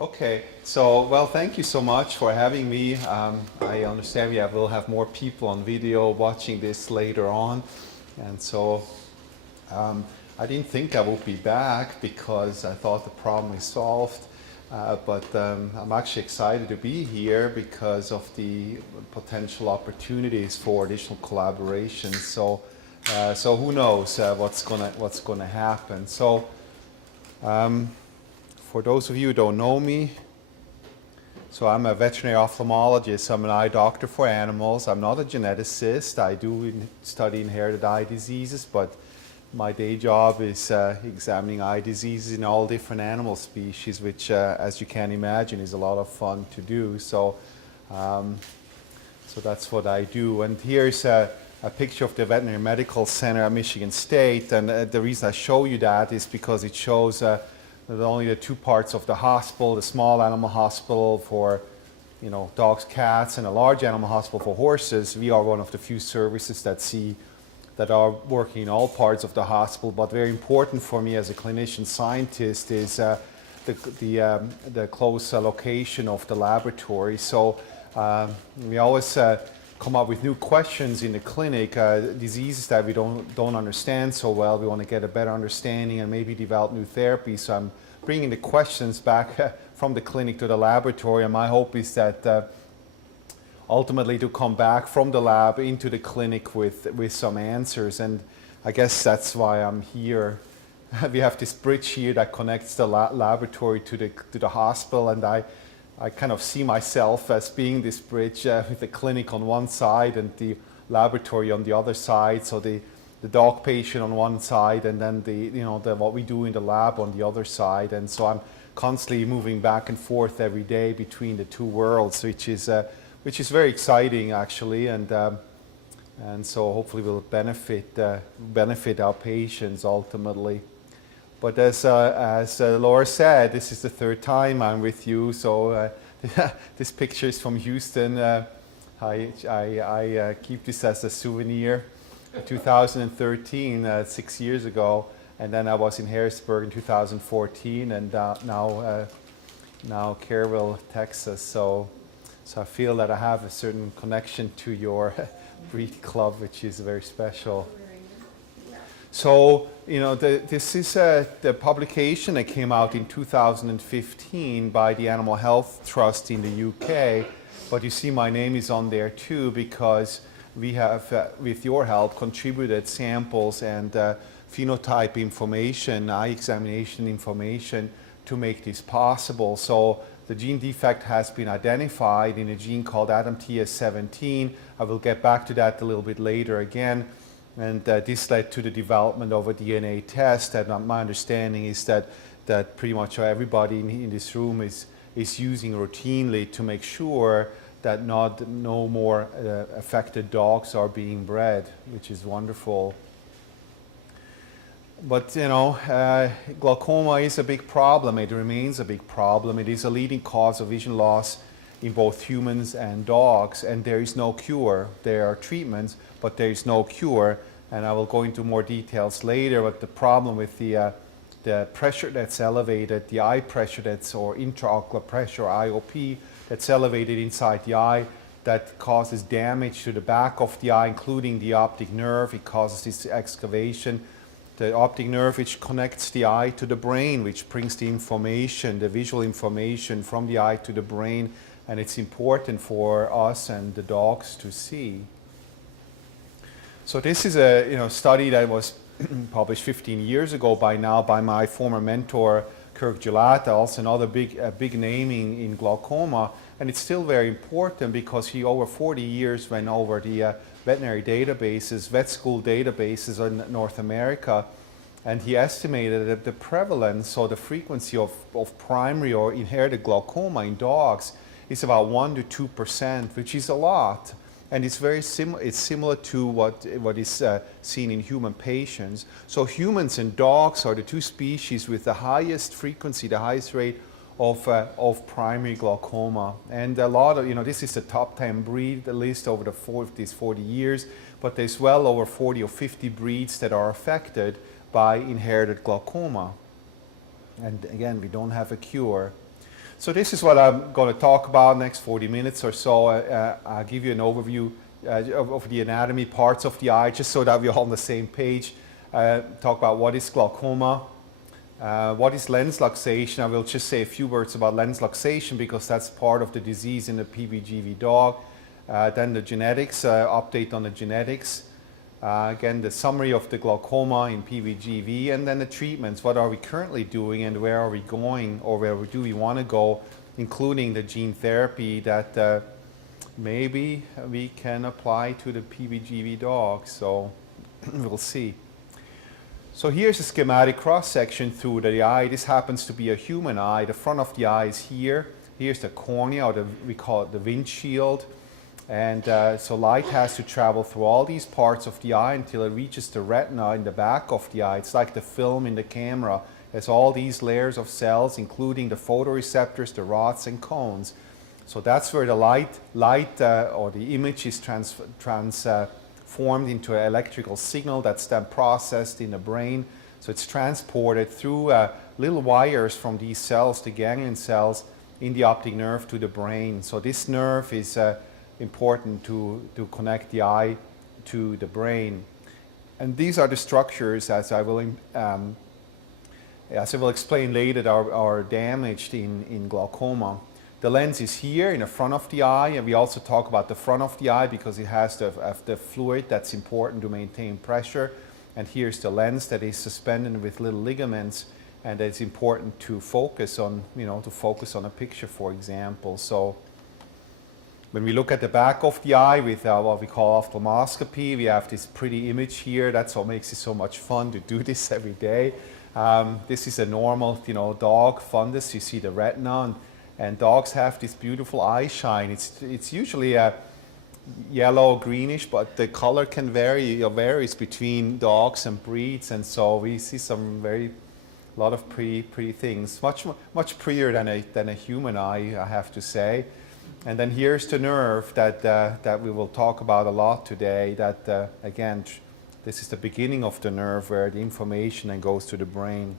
Okay, so well, thank you so much for having me. I understand we will have more people on video watching this later on, and so I didn't think I would be back because I thought the problem is solved. But I'm actually excited to be here because of the potential opportunities for additional collaboration. So who knows what's gonna happen? So. For those of you who don't know me, so I'm a veterinary ophthalmologist. I'm an eye doctor for animals. I'm not a geneticist. I do study inherited eye diseases, but my day job is examining eye diseases in all different animal species, which, as you can imagine, is a lot of fun to do. So that's what I do. And here's a picture of the Veterinary Medical Center at Michigan State. And the reason I show you that is because it shows not only the two parts of the hospital, the small animal hospital for dogs, cats, and a large animal hospital for horses. We are one of the few services that are working in all parts of the hospital. But very important for me as a clinician scientist is the close location of the laboratory. So we always come up with new questions in the clinic, diseases that we don't understand so well. We want to get a better understanding and maybe develop new therapies. So I'm bringing the questions back from the clinic to the laboratory, and my hope is that ultimately to come back from the lab into the clinic with some answers. And I guess that's why I'm here. We have this bridge here that connects the laboratory to the hospital, and I kind of see myself as being this bridge with the clinic on one side and the laboratory on the other side. So the dog patient on one side, and then what we do in the lab on the other side. And so I'm constantly moving back and forth every day between the two worlds, which is very exciting actually, and so hopefully will benefit our patients ultimately. But as Laura said, this is the third time I'm with you. So this picture is from Houston. I keep this as a souvenir. 2013, 6 years ago, and then I was in Harrisburg in 2014, and now Kerrville, Texas. So I feel that I have a certain connection to your breed club, which is very special. So, this is the publication that came out in 2015 by the Animal Health Trust in the UK, but you see my name is on there too because we have, with your help, contributed samples and phenotype information, eye examination information to make this possible. So the gene defect has been identified in a gene called ADAMTS17. I will get back to that a little bit later again. And this led to the development of a DNA test. And my understanding is that pretty much everybody in this room is using routinely to make sure that no more affected dogs are being bred, which is wonderful. But glaucoma is a big problem. It remains a big problem. It is a leading cause of vision loss in both humans and dogs, and there is no cure. There are treatments, but there is no cure, and I will go into more details later. But the problem with the pressure that's elevated, the eye pressure or intraocular pressure, IOP, that's elevated inside the eye, that causes damage to the back of the eye, including the optic nerve. It causes this excavation. The optic nerve, which connects the eye to the brain, which brings the information, the visual information from the eye to the brain, and it's important for us and the dogs to see. So this is a study that was published 15 years ago by my former mentor, Kirk Gelata, also another big name in glaucoma, and it's still very important because he over 40 years went over the veterinary databases, vet school databases in North America, and he estimated that the prevalence or the frequency of primary or inherited glaucoma in dogs is about 1 to 2%, which is a lot. And it's very similar to what is seen in human patients. So humans and dogs are the two species with the highest frequency, the highest rate of primary glaucoma. And a lot of, this is the top 10 breed list over these 40 years, but there's well over 40 or 50 breeds that are affected by inherited glaucoma. And again, we don't have a cure. So this is what I'm going to talk about next 40 minutes or so. I'll give you an overview of the anatomy parts of the eye, just so that we're all on the same page. Talk about what is glaucoma, what is lens luxation. I will just say a few words about lens luxation because that's part of the disease in the PBGV dog. Then the genetics, update on the genetics. Again, the summary of the glaucoma in PBGV, and then the treatments. What are we currently doing and where are we going, or where do we want to go, including the gene therapy that maybe we can apply to the PBGV dog. So we'll see. So here's a schematic cross-section through the eye. This happens to be a human eye. The front of the eye is here. Here's the cornea, or we call it the windshield. And so light has to travel through all these parts of the eye until it reaches the retina in the back of the eye. It's like the film in the camera. There's all these layers of cells, including the photoreceptors, the rods and cones. So that's where the light or the image is transformed into an electrical signal that's then processed in the brain. So it's transported through little wires from these cells, the ganglion cells, in the optic nerve to the brain. So this nerve is important to connect the eye to the brain. And these are the structures, as I will explain later, that are damaged in glaucoma. The lens is here in the front of the eye, and we also talk about the front of the eye because it has the fluid that's important to maintain pressure. And here's the lens that is suspended with little ligaments, and it's important to focus on, a picture, for example. So when we look at the back of the eye with what we call ophthalmoscopy, we have this pretty image here. That's what makes it so much fun to do this every day. This is a normal, dog fundus. You see the retina, and dogs have this beautiful eye shine. It's usually a yellow, greenish, but the color can varies between dogs and breeds, and so we see a lot of pretty things. Much prettier than a human eye, I have to say. And then here's the nerve that we will talk about a lot today. That again, this is the beginning of the nerve where the information then goes to the brain.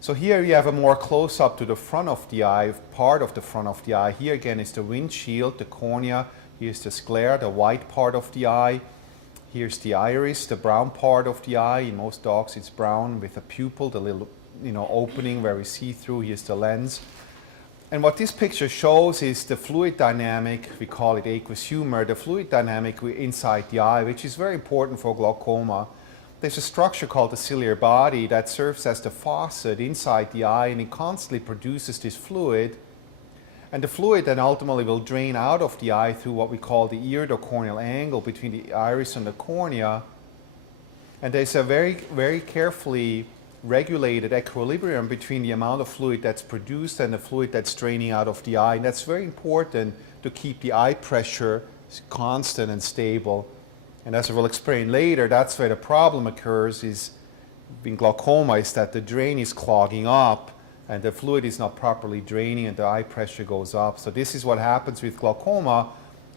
So here you have a more close-up to the front of the eye, part of the front of the eye. Here again is the windshield, the cornea. Here's the sclera, the white part of the eye. Here's the iris, the brown part of the eye. In most dogs it's brown with a pupil, the little opening where we see through. Here's the lens. And what this picture shows is the fluid dynamic, we call it aqueous humor, the fluid dynamic inside the eye, which is very important for glaucoma. There's a structure called the ciliary body that serves as the faucet inside the eye, and it constantly produces this fluid. And the fluid then ultimately will drain out of the eye through what we call the iridocorneal angle between the iris and the cornea. And there's a very, very carefully regulated equilibrium between the amount of fluid that's produced and the fluid that's draining out of the eye. And that's very important to keep the eye pressure constant and stable. And as I will explain later, that's where the problem occurs in glaucoma, is that the drain is clogging up and the fluid is not properly draining and the eye pressure goes up. So this is what happens with glaucoma.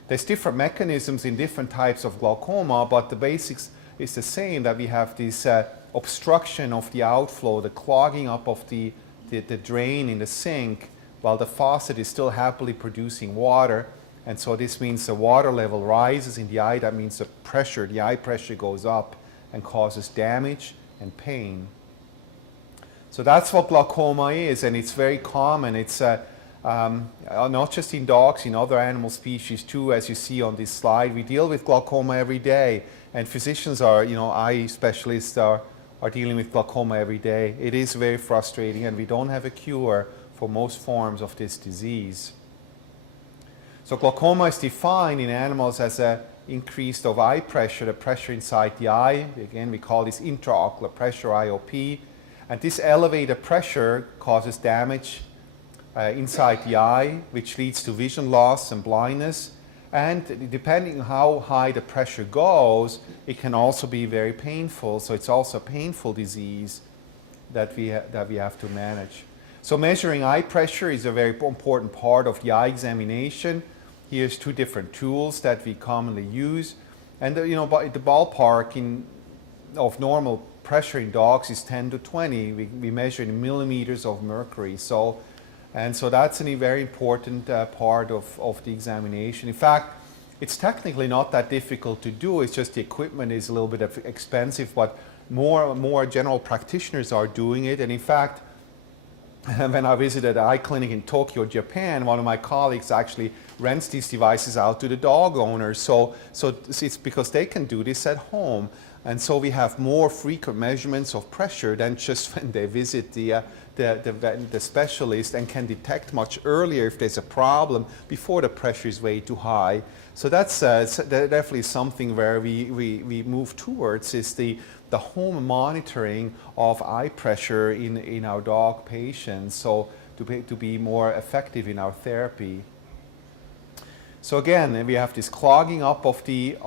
There's different mechanisms in different types of glaucoma, but the basics is the same, that we have this obstruction of the outflow, the clogging up of the drain in the sink, while the faucet is still happily producing water. And so this means the water level rises in the eye. That means the eye pressure goes up and causes damage and pain. So that's what glaucoma is, and it's very common. It's not just in dogs, in other animal species too, as you see on this slide. We deal with glaucoma every day, and physicians eye specialists are dealing with glaucoma every day. It is very frustrating, and we don't have a cure for most forms of this disease. So glaucoma is defined in animals as an increase of eye pressure, the pressure inside the eye. Again, we call this intraocular pressure, IOP. And this elevated pressure causes damage inside the eye, which leads to vision loss and blindness. And depending on how high the pressure goes, it can also be very painful. So it's also a painful disease that we have to manage. So measuring eye pressure is a very important part of the eye examination. Here's two different tools that we commonly use. And the ballpark of normal pressure in dogs is 10 to 20. We measure in millimeters of mercury. So And so that's a very important part of the examination. In fact, it's technically not that difficult to do. It's just the equipment is a little bit expensive, but more general practitioners are doing it. And in fact, when I visited an eye clinic in Tokyo, Japan, one of my colleagues actually rents these devices out to the dog owners. So it's because they can do this at home. And so we have more frequent measurements of pressure than just when they visit the specialist, and can detect much earlier if there's a problem before the pressure is way too high. So that's definitely something where we move towards, is the home monitoring of eye pressure in our dog patients, so to be more effective in our therapy. So again, we have this clogging up of the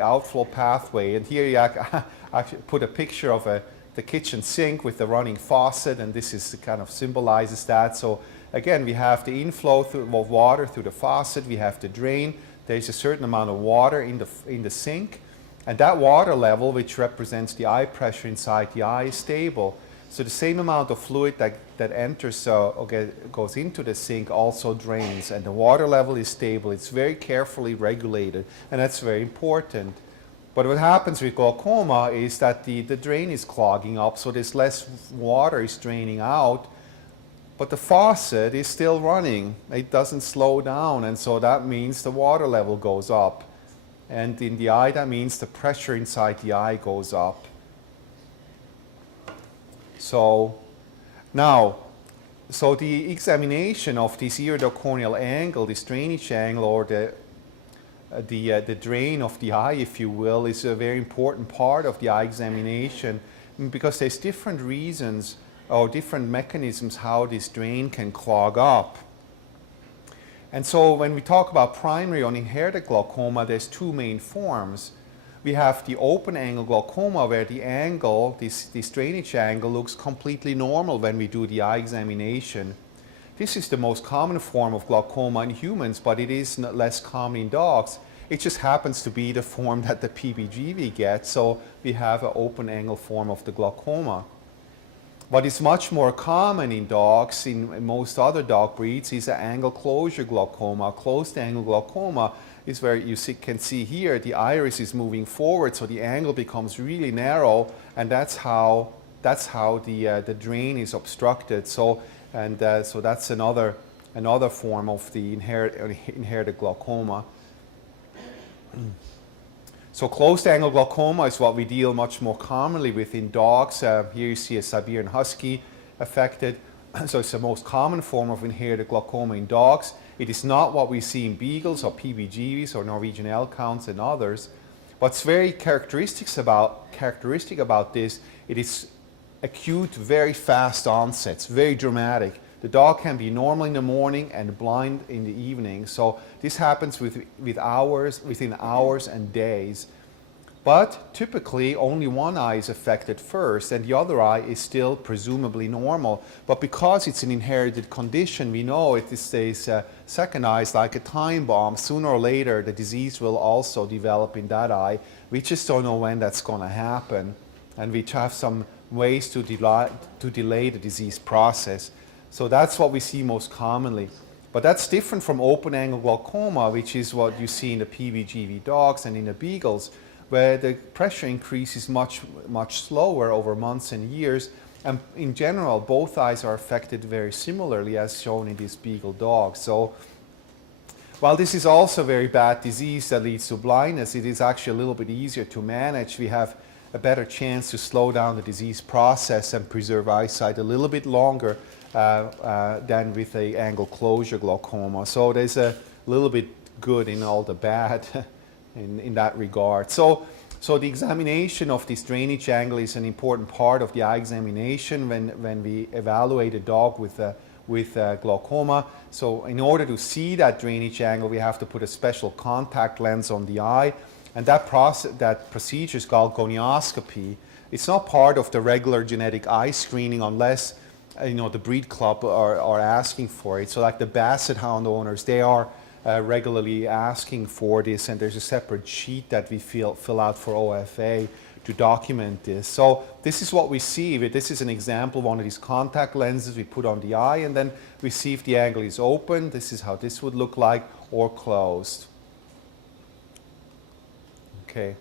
outflow pathway, and here you actually put a picture of the kitchen sink with the running faucet, and this is kind of symbolizes that. So again, we have the inflow of water through the faucet, we have the drain. There's a certain amount of water in the sink, and that water level, which represents the eye pressure inside the eye, is stable. So the same amount of fluid that enters goes into the sink also drains, and the water level is stable. It's very carefully regulated, and that's very important. But what happens with glaucoma is that the drain is clogging up, so there's less water is draining out, but the faucet is still running. It doesn't slow down, and so that means the water level goes up. And in the eye, that means the pressure inside the eye goes up. So now, the examination of this iridocorneal angle, this drainage angle, or the drain of the eye, if you will, is a very important part of the eye examination, because there's different reasons or different mechanisms how this drain can clog up. And so when we talk about primary or inherited glaucoma, there's two main forms. We have the open angle glaucoma, where the angle, this drainage angle, looks completely normal when we do the eye examination. This is the most common form of glaucoma in humans, but it is less common in dogs. It just happens to be the form that the PBGV gets, so we have an open angle form of the glaucoma. What is much more common in dogs, in most other dog breeds, is an angle closure glaucoma. Closed angle glaucoma is where you can see here the iris is moving forward, so the angle becomes really narrow, and that's how the drain is obstructed. So that's another form of the inherited glaucoma. So closed angle glaucoma is what we deal much more commonly with in dogs. Here you see a Siberian Husky affected. So it's the most common form of inherited glaucoma in dogs. It is not what we see in beagles or PBGVs or Norwegian elk hounds and others. What's very characteristic about this, it is acute, very fast onsets, very dramatic. The dog can be normal in the morning and blind in the evening. So this happens within hours and days. But typically only one eye is affected first, and the other eye is still presumably normal. But because it's an inherited condition, we know if this stays second eye is like a time bomb. Sooner or later the disease will also develop in that eye. We just don't know when that's going to happen. And we have some ways to delay the disease process. So that's what we see most commonly. But that's different from open angle glaucoma, which is what you see in the PBGV dogs and in the beagles, where the pressure increase is much slower over months and years. And in general, both eyes are affected very similarly, as shown in these beagle dogs. So while this is also a very bad disease that leads to blindness, it is actually a little bit easier to manage. We have a better chance to slow down the disease process and preserve eyesight a little bit longer than with a angle closure glaucoma. So there's a little bit good in all the bad in that regard. So the examination of this drainage angle is an important part of the eye examination when we evaluate a dog with glaucoma. So in order to see that drainage angle, we have to put a special contact lens on the eye, and that procedure is called gonioscopy. It's not part of the regular genetic eye screening unless the breed club are asking for it. So like the Basset Hound owners, they are regularly asking for this, and there's a separate sheet that we fill out for OFA to document this. So this is what we see. This is an example of one of these contact lenses we put on the eye, and then we see if the angle is open. This is how this would look like, or closed. Okay.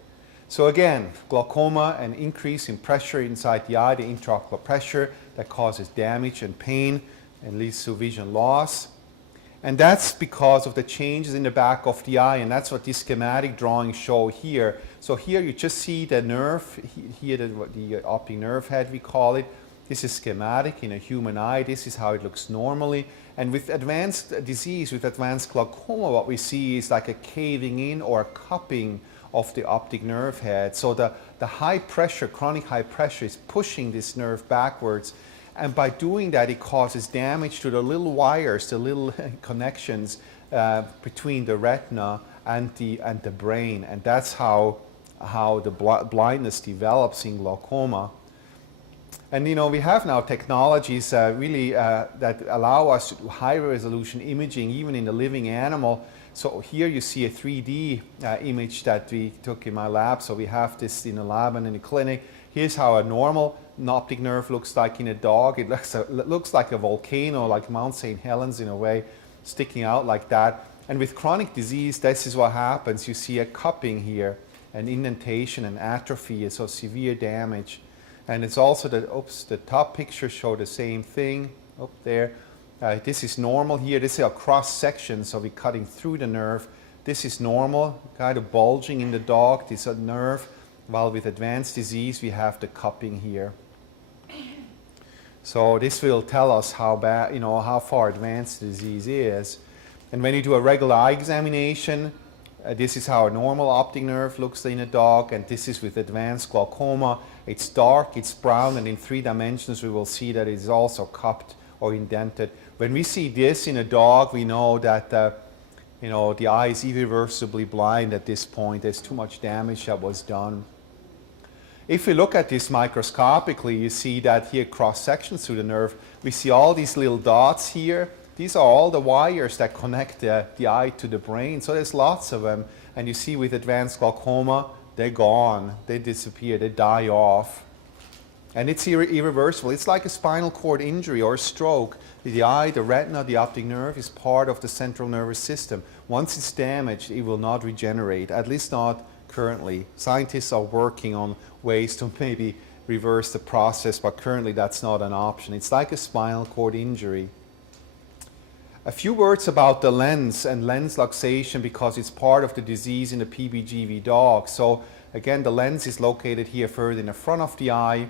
So again, glaucoma, an increase in pressure inside the eye, the intraocular pressure that causes damage and pain and leads to vision loss. And that's because of the changes in the back of the eye, and that's what these schematic drawings show here. So here you just see the nerve, here the optic nerve head we call it. This is schematic in a human eye. This is how it looks normally. And with advanced disease, with advanced glaucoma, what we see is like a caving in or a cupping of the optic nerve head. So the high pressure, chronic high pressure, is pushing this nerve backwards. And by doing that, it causes damage to the little wires, the little connections between the retina and the brain. And that's how the blindness develops in glaucoma. And you know, we have now technologies really that allow us to do high resolution imaging even in the living animal. So here you see a 3D image that we took in my lab. So we have this in the lab and in the clinic. Here's how a normal optic nerve looks like in a dog. It looks like a volcano, like Mount St. Helens in a way, sticking out like that. And with chronic disease, this is what happens. You see a cupping here, an indentation, an atrophy, so severe damage. And it's also the top picture show the same thing up there. This is normal here. This is a cross section, so we're cutting through the nerve. This is normal, kind of bulging in the dog, this nerve. While with advanced disease, we have the cupping here. So this will tell us how bad, you know, how far advanced the disease is. And when you do a regular eye examination, this is how a normal optic nerve looks in a dog, and this is with advanced glaucoma. It's dark, it's brown, and in 3 dimensions we will see that it is also cupped or indented. When we see this in a dog, we know that you know, the eye is irreversibly blind at this point. There's too much damage that was done. If we look at this microscopically, you see that here cross sections through the nerve. We see all these little dots here. These are all the wires that connect the eye to the brain. So there's lots of them. And you see with advanced glaucoma, they're gone. They disappear. They die off. And it's irreversible. It's like a spinal cord injury or a stroke. The eye, the retina, the optic nerve is part of the central nervous system. Once it's damaged, it will not regenerate, at least not currently. Scientists are working on ways to maybe reverse the process, but currently that's not an option. It's like a spinal cord injury. A few words about the lens and lens luxation, because it's part of the disease in the PBGV dog. So again, the lens is located here further in the front of the eye.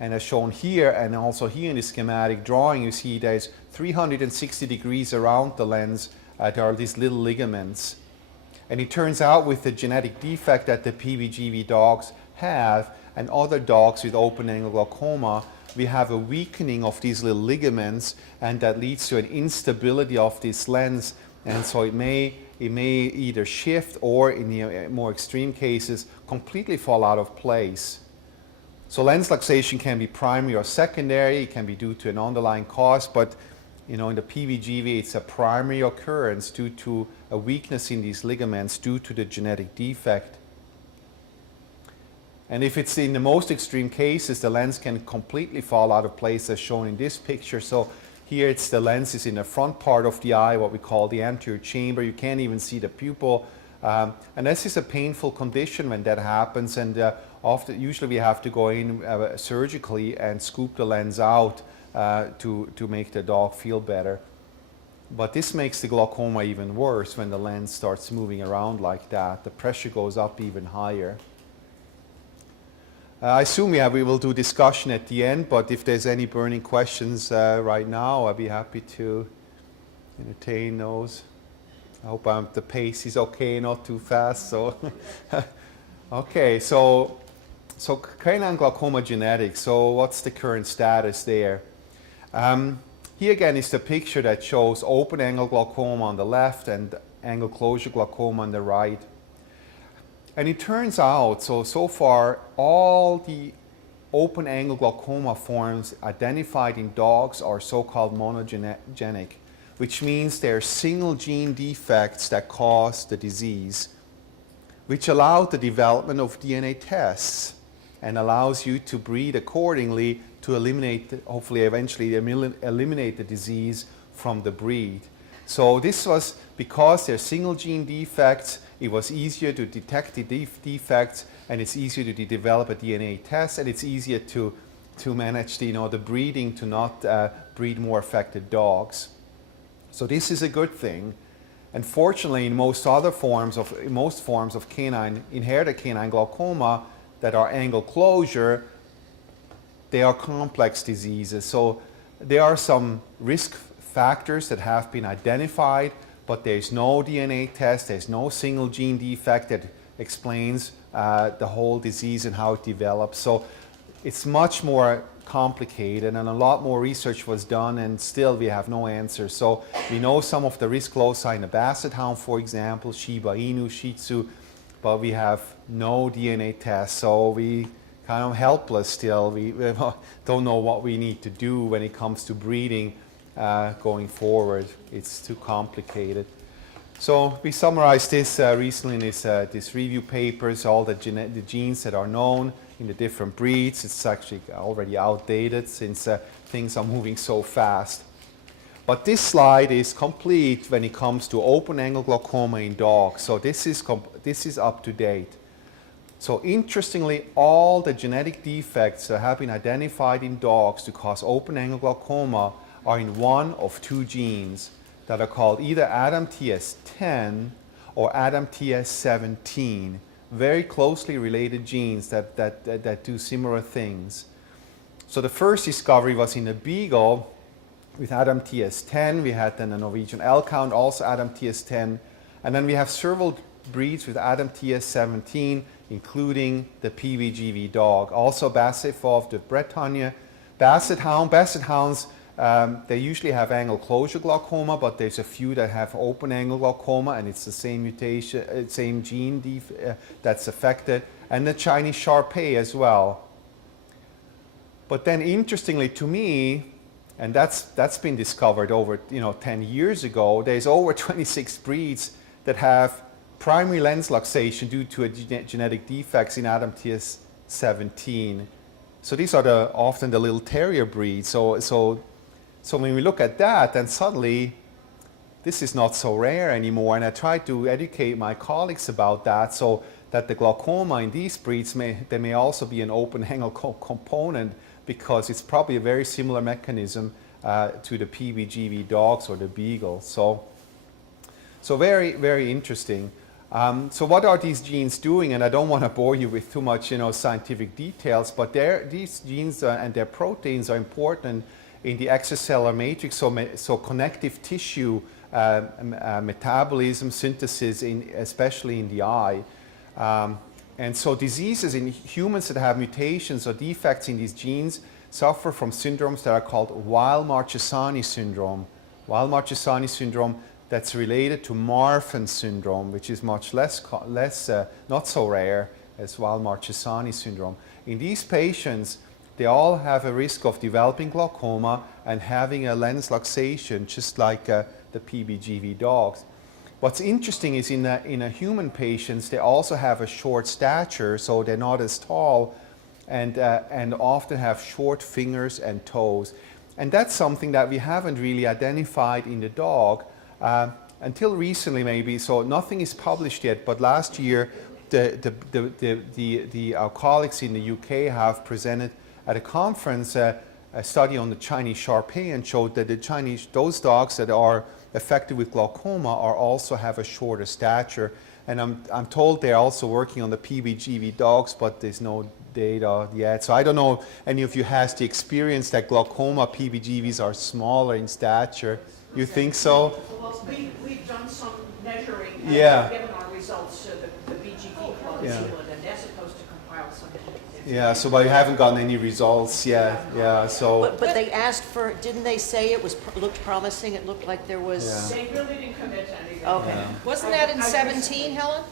And as shown here and also here in the schematic drawing, you see there's 360 degrees around the lens. There are these little ligaments. And it turns out with the genetic defect that the PBGV dogs have and other dogs with open-angle glaucoma, we have a weakening of these little ligaments, and that leads to an instability of this lens. And so it may either shift or, in the more extreme cases, completely fall out of place. So lens luxation can be primary or secondary. It can be due to an underlying cause, but you know, in the PBGV, it's a primary occurrence due to a weakness in these ligaments due to the genetic defect. And if it's in the most extreme cases, the lens can completely fall out of place, as shown in this picture. So here it's the lens is in the front part of the eye, what we call the anterior chamber. You can't even see the pupil. And this is a painful condition when that happens. And usually we have to go in surgically and scoop the lens out to make the dog feel better. But this makes the glaucoma even worse when the lens starts moving around like that. The pressure goes up even higher. I assume we will do discussion at the end, but if there's any burning questions right now, I'd be happy to entertain those. I hope the pace is okay, not too fast. So, okay, so canine glaucoma genetics. So what's the current status there? Here again is the picture that shows open-angle glaucoma on the left and angle closure glaucoma on the right. And it turns out, so far, all the open-angle glaucoma forms identified in dogs are so-called monogenic, which means they're single gene defects that cause the disease. which allowed the development of DNA tests and allows you to breed accordingly to eliminate, hopefully eventually eliminate the disease from the breed. So this was because they're single gene defects, it was easier to detect the defects, and it's easier to develop a DNA test, and it's easier to manage the, the breeding to not breed more affected dogs. So this is a good thing. Unfortunately, in most forms of inherited canine glaucoma that are angle closure, they are complex diseases. So there are some risk factors that have been identified, but there's no DNA test, there's no single gene defect that explains the whole disease and how it develops. So it's much more complicated, and a lot more research was done, and still we have no answer. So we know some of the risk loci in the Basset Hound, for example, Shiba Inu, Shih Tzu, but we have no DNA test, so we kind of helpless still. We don't know what we need to do when it comes to breeding going forward. It's too complicated. So we summarized this recently in this review papers, all the genes that are known in the different breeds. It's actually already outdated since things are moving so fast. But this slide is complete when it comes to open-angle glaucoma in dogs. So this is up to date. So interestingly, all the genetic defects that have been identified in dogs to cause open-angle glaucoma are in one of two genes that are called either ADAMTS10 or ADAMTS17. Very closely related genes that do similar things. So the first discovery was in a beagle with ADAMTS10. We had then a Norwegian Elkhound, also ADAMTS10. And then we have several breeds with ADAMTS17, including the PBGV dog. Also Basset of the Bretagne. Basset Hound. Basset Hounds, they usually have angle closure glaucoma, but there's a few that have open angle glaucoma, and it's the same mutation, same gene that's affected, and the Chinese Shar-Pei as well. But then, interestingly to me, and that's been discovered over 10 years ago, there's over 26 breeds that have primary lens luxation due to genetic defects in ADAMTS17. So these are often the little terrier breeds. So when we look at that, then suddenly this is not so rare anymore. And I tried to educate my colleagues about that, so that the glaucoma in these breeds there may also be an open angle component, because it's probably a very similar mechanism to the PBGV dogs or the beagles. So very, very interesting. So what are these genes doing? And I don't want to bore you with too much scientific details, but these genes and their proteins are important in the extracellular matrix, so connective tissue metabolism, synthesis, especially in the eye. And so diseases in humans that have mutations or defects in these genes suffer from syndromes that are called Weill-Marchesani syndrome. Weill-Marchesani syndrome, that's related to Marfan syndrome, which is much less not so rare as Weill-Marchesani syndrome. In these patients, they all have a risk of developing glaucoma and having a lens luxation, just like the PBGV dogs. What's interesting is in a human patients, they also have a short stature, so they're not as tall, and often have short fingers and toes. And that's something that we haven't really identified in the dog until recently, maybe. So nothing is published yet, but last year our colleagues in the UK have presented at a conference a study on the Chinese Shar-Pei, and showed that those dogs that are affected with glaucoma also have a shorter stature. And I'm told they're also working on the PBGV dogs, but there's no data yet. So I don't know if any of you has the experience that glaucoma PBGVs are smaller in stature. You think so? Well, we've done some measuring and given our results to the BGV Club in Zealand, and they're supposed to compile some. Yeah, so but you haven't gotten any results yet. Yeah, so. But they asked for, didn't they say it looked promising? It looked like there was. Yeah. They really didn't commit to anything. Okay. Yeah. Wasn't that in 17, Helen?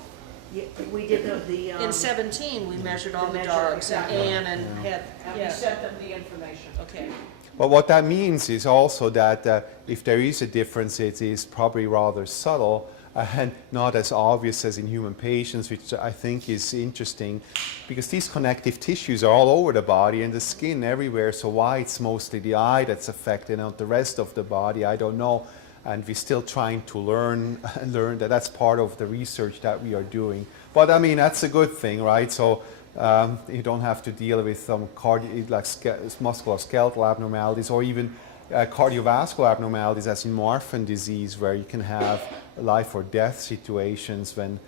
Yeah, we did the In 17, we measured all the measure, dogs, exactly. and Ann and had, and we sent them the information. Okay. But what that means is also that if there is a difference, it is probably rather subtle, and not as obvious as in human patients, which I think is interesting because these connective tissues are all over the body and the skin everywhere. So why it's mostly the eye that's affected, not the rest of the body, I don't know. And we're still trying to learn that. That's part of the research that we are doing. But I mean, that's a good thing, right? So you don't have to deal with some musculoskeletal abnormalities or even cardiovascular abnormalities as in Marfan disease, where you can have life or death situations when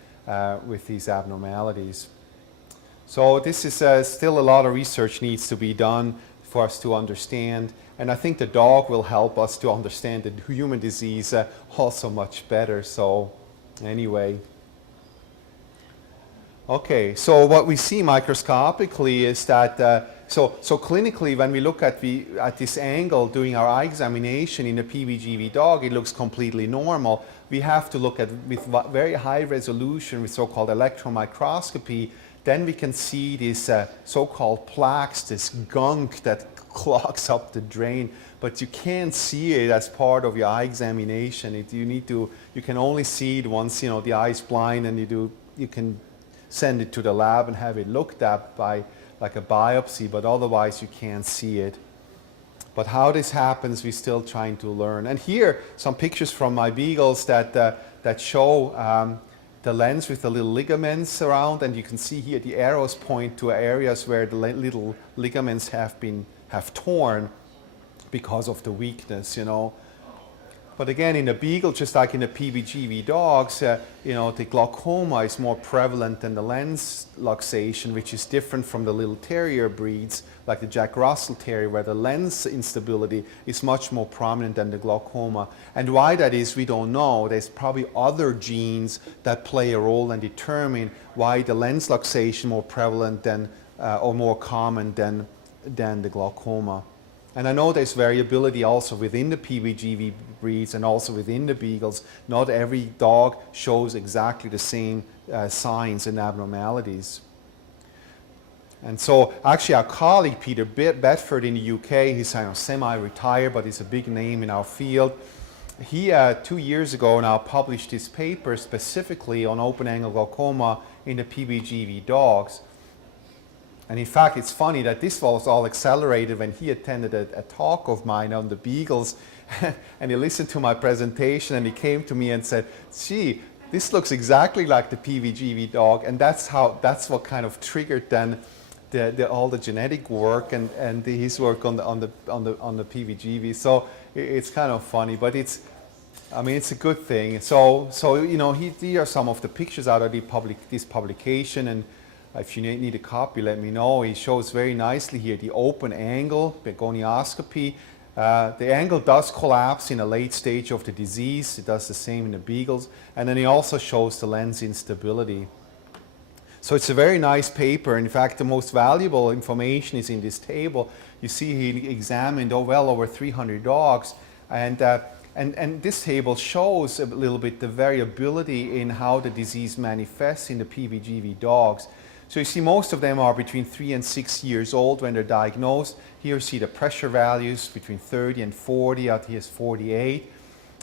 with these abnormalities. So this is still a lot of research needs to be done for us to understand. And I think the dog will help us to understand the human disease also much better. So anyway. Okay, so what we see microscopically is that, so clinically when we look at this angle doing our eye examination in a PBGV dog, it looks completely normal. We have to look at with very high resolution with so-called electron microscopy. Then we can see these so-called plaques, this gunk that clogs up the drain, but you can't see it as part of your eye examination. You can only see it once the eye is blind, and you can send it to the lab and have it looked at by like a biopsy, but otherwise you can't see it. But how this happens, we're still trying to learn. And here, some pictures from my beagles that show the lens with the little ligaments around, and you can see here the arrows point to areas where the little ligaments have torn because of the weakness, But again, in a beagle, just like in the PBGV dogs, the glaucoma is more prevalent than the lens luxation, which is different from the little terrier breeds, like the Jack Russell Terrier, where the lens instability is much more prominent than the glaucoma. And why that is, we don't know. There's probably other genes that play a role and determine why the lens luxation more prevalent than, or more common than the glaucoma. And I know there's variability also within the PBGV breeds and also within the beagles. Not every dog shows exactly the same signs and abnormalities. And so actually our colleague Peter Bedford in the UK, he's semi-retired, but he's a big name in our field. He 2 years ago now published this paper specifically on open-angle glaucoma in the PBGV dogs. And in fact, it's funny that this was all accelerated when he attended a talk of mine on the beagles, and he listened to my presentation, and he came to me and said, "Gee, this looks exactly like the PBGV dog," and that's what kind of triggered then all the genetic work and his work on the PBGV. So it's kind of funny, but it's a good thing. So here are some of the pictures out of this publication, and if you need a copy, let me know. It shows very nicely here the open angle begonioscopy. The angle does collapse in a late stage of the disease. It does the same in the beagles. And then it also shows the lens instability. So it's a very nice paper. In fact, the most valuable information is in this table. You see he examined well over 300 dogs. And this table shows a little bit the variability in how the disease manifests in the PBGV dogs. So you see most of them are between 3 and 6 years old when they're diagnosed. Here you see the pressure values between 30 and 40, out here is 48.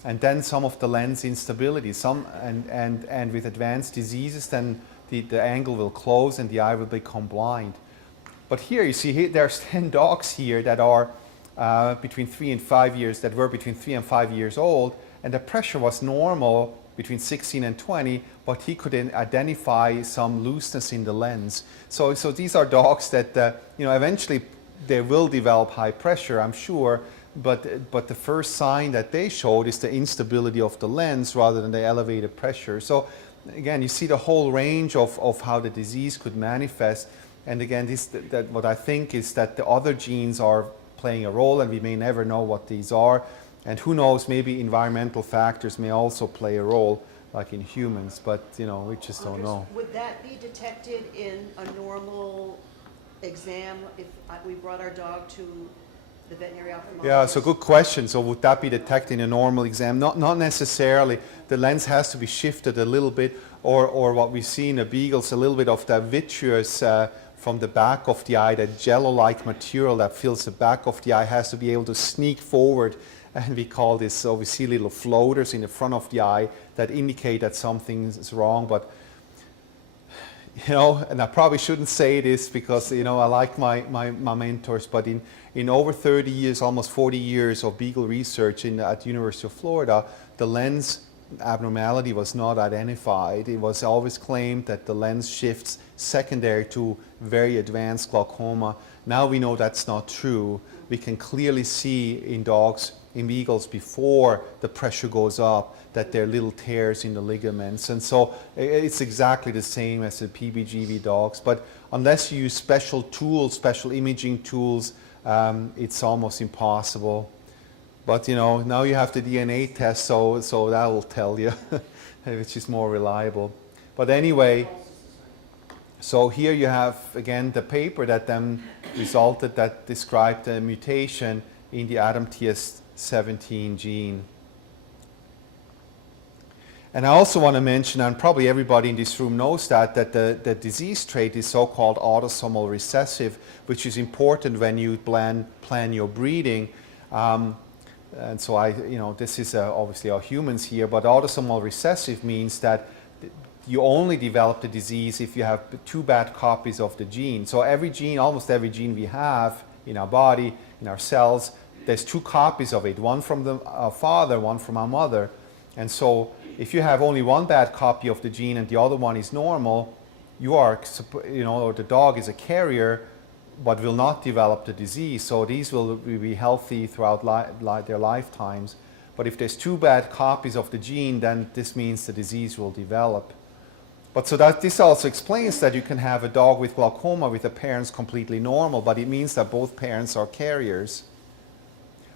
And then some of the lens instability. And with advanced diseases, then the angle will close and the eye will become blind. But here you see there's 10 dogs here that are between 3 and 5 years, that were between 3 and 5 years old, and the pressure was normal between 16 and 20, but he could identify some looseness in the lens. So these are dogs that eventually they will develop high pressure, I'm sure, but the first sign that they showed is the instability of the lens rather than the elevated pressure. So again, you see the whole range of how the disease could manifest. And again, what I think is that the other genes are playing a role, and we may never know what these are. And who knows, maybe environmental factors may also play a role, like in humans, but we just don't know. Would that be detected in a normal exam if we brought our dog to the veterinary ophthalmologist? Yeah, so good question. So would that be detected in a normal exam? Not necessarily. The lens has to be shifted a little bit, or what we see in the beagles, a little bit of the vitreous from the back of the eye, that jello-like material that fills the back of the eye has to be able to sneak forward and we call this, so we see little floaters in the front of the eye that indicate that something's wrong. But you know, and I probably shouldn't say this because, you know, I like my mentors, but in over 30 years, almost 40 years of beagle research at the University of Florida, the lens abnormality was not identified. It was always claimed that the lens shifts secondary to very advanced glaucoma. Now we know that's not true. We can clearly see in dogs, in beagles, before the pressure goes up, that there are little tears in the ligaments. And so it's exactly the same as the PBGV dogs. But unless you use special tools, special imaging tools, it's almost impossible. But you know, now you have the DNA test, so that will tell you, which is more reliable. But anyway, so here you have again the paper that then resulted, that described a mutation in the ADAMTS17 gene. And I also want to mention, and probably everybody in this room knows that the disease trait is so-called autosomal recessive, which is important when you plan your breeding. And so you know, this is obviously our humans here, but autosomal recessive means that you only develop the disease if you have 2 bad copies of the gene. So every gene, almost every gene we have in our body, in our cells, there's 2 copies of it, one from our father, one from our mother. And so if you have only 1 bad copy of the gene and the other one is normal, you are, you know, or the dog is a carrier, but will not develop the disease. So these will be healthy throughout their lifetimes. But if there's 2 bad copies of the gene, then this means the disease will develop. But so that this also explains that you can have a dog with glaucoma with the parents completely normal, but it means that both parents are carriers.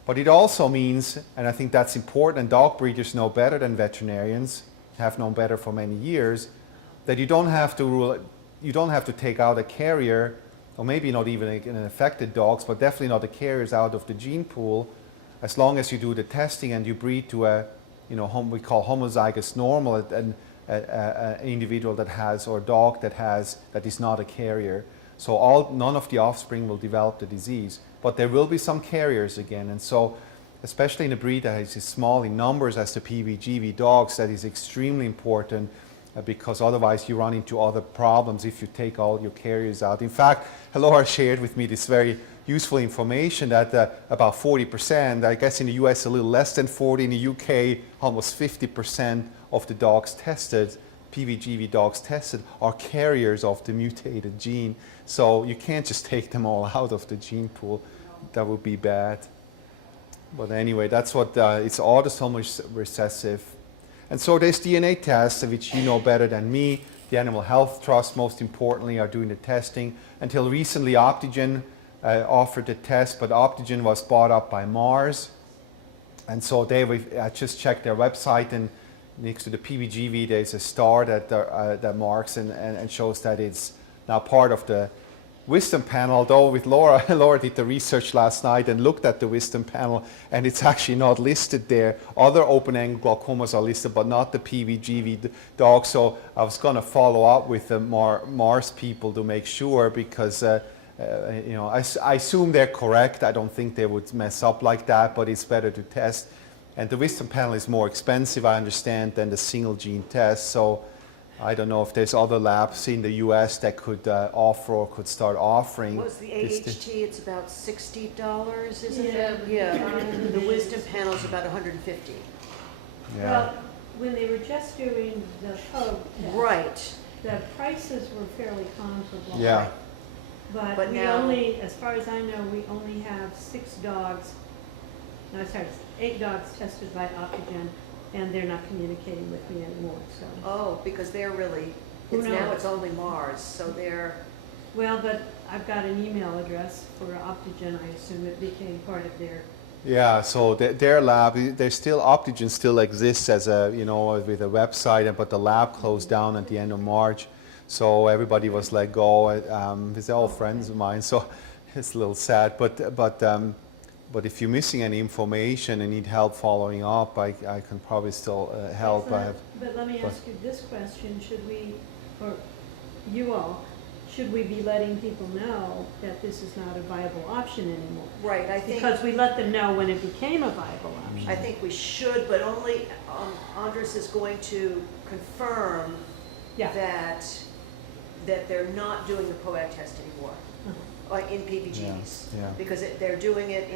But it also means, and I think that's important, and dog breeders know better than veterinarians, have known better for many years, that you don't have to take out a carrier, or maybe not even an affected dogs, but definitely not the carriers out of the gene pool, as long as you do the testing and you breed to a, you know, we call homozygous normal, an individual that has, or a dog that is not a carrier. So none of the offspring will develop the disease, but there will be some carriers again. And so, especially in a breed that is as small in numbers as the PBGV dogs, that is extremely important, because otherwise you run into other problems if you take all your carriers out. In fact, Laura shared with me this very useful information that about 40%, I guess in the US a little less than 40, in the UK almost 50% of the dogs tested, PBGV dogs tested, are carriers of the mutated gene. So you can't just take them all out of the gene pool. That would be bad. But anyway, that's what it's autosomal recessive. And so there's DNA tests, which you know better than me. The Animal Health Trust, most importantly, are doing the testing. Until recently, Optigen offered the test, but Optigen was bought up by Mars. And so I just checked their website, and next to the PBGV, there's a star that marks and shows that it's now part of the Wisdom panel, although with Laura did the research last night and looked at the Wisdom panel, and it's actually not listed there. Other open-angle glaucomas are listed, but not the PBGV dog. So I was going to follow up with the Mars people to make sure, because you know, I assume they're correct. I don't think they would mess up like that, but it's better to test. And the Wisdom panel is more expensive, I understand, than the single gene test. So I don't know if there's other labs in the US that could offer or could start offering. Was the AHT, it's about $60, isn't Yeah. it? Yeah, the Wisdom panel's about $150. Yeah. Well, when they were just doing the code test, Right. the prices were fairly comparable. Yeah. But we now- only, as far as I know, we only have 8 dogs tested by Optigen, and they're not communicating with me anymore, so. Oh, because they're really, Who now knows? it's only Mars, so they're, Well, but I've got an email address for Optigen. I assume it became part of their, Yeah, so their lab, there's still, Optigen still exists as a, you know, with a website, but the lab closed down at the end of March. So everybody was let go. They're all friends of mine, so it's a little sad. But if you're missing any information and need help following up, I can probably still help. But let me ask you this question: should we, or you all, should we be letting people know that this is not a viable option anymore? Right, I think, Because we let them know when it became a viable option. I think we should, but only, András is going to confirm Yeah. that they're not doing the POAG test anymore, like in PBGs. Yeah, yeah. Because they're doing it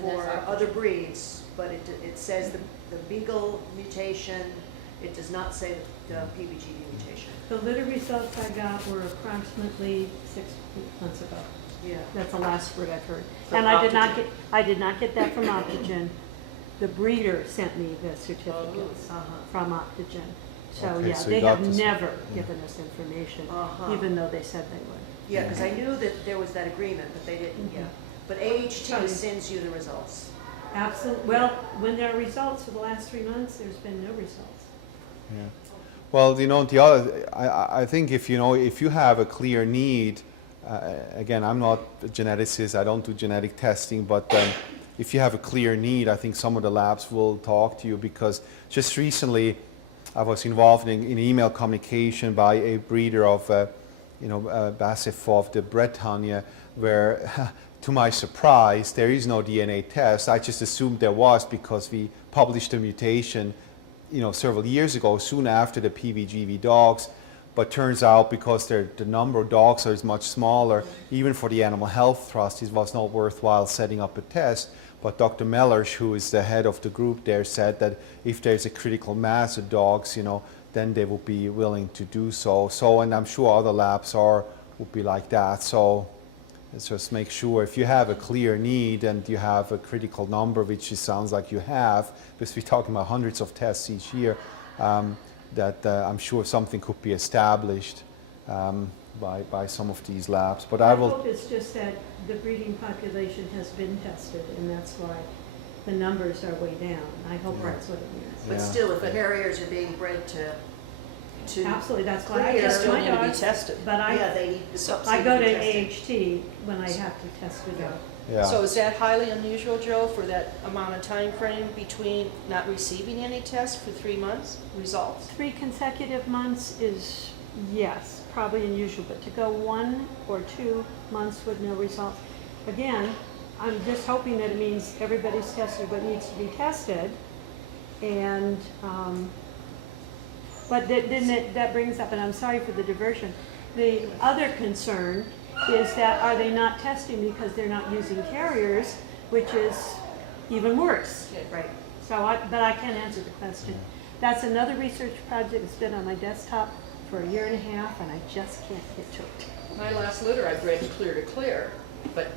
for that's other breeds, but it says the Beagle mutation, it does not say the PBGV mutation. The litter results I got were approximately 6 months ago. Yeah. That's the last word I've heard. From And Optogen. I did not get that from Optogen. The breeder sent me the certificates from Optogen. So, Okay, yeah, so they you got have this- never given us information, Uh-huh. even though they said they would. Yeah, because I knew that there was that agreement, but they didn't, yeah. But AHT sends you the results. Absolutely. Well, when there are results for the last 3 months, there's been no results. Yeah. Well, you know, the other, I think if you have a clear need, again, I'm not a geneticist, I don't do genetic testing, but if you have a clear need, I think some of the labs will talk to you, because just recently I was involved in email communication by a breeder of, Basset of the Bretagne, where to my surprise, there is no DNA test. I just assumed there was because we published a mutation several years ago, soon after the PBGV dogs, but turns out because the number of dogs is much smaller, even for the Animal Health Trust, it was not worthwhile setting up a test. But Dr. Mellers, who is the head of the group there, said that if there's a critical mass of dogs, then they will be willing to do so. And I'm sure other labs would be like that. So let's just make sure if you have a clear need and you have a critical number, which it sounds like you have, because we're talking about hundreds of tests each year, that I'm sure something could be established by some of these labs. But I My will. hope is just that the breeding population has been tested, and that's why the numbers are way down. I hope Yeah. that's what it means. But Yeah. still, if the carriers are being bred to Absolutely, that's why I Clear. test Still my need to be dogs. tested. But yeah, they need the I go to testing. AHT when I have to test a dog. Yeah. So is that highly unusual, Joe, for that amount of time frame between not receiving any tests for 3 months, results? 3 consecutive months is, yes, probably unusual, but to go 1 or 2 months with no results, again, I'm just hoping that it means everybody's tested what needs to be tested. And, but then that brings up, and I'm sorry for the diversion, the other concern is that are they not testing because they're not using carriers, which is even worse. Right. But I can't answer the question. That's another research project that's been on my desktop for a year and a half, and I just can't get to it. My last litter I bred clear to clear, but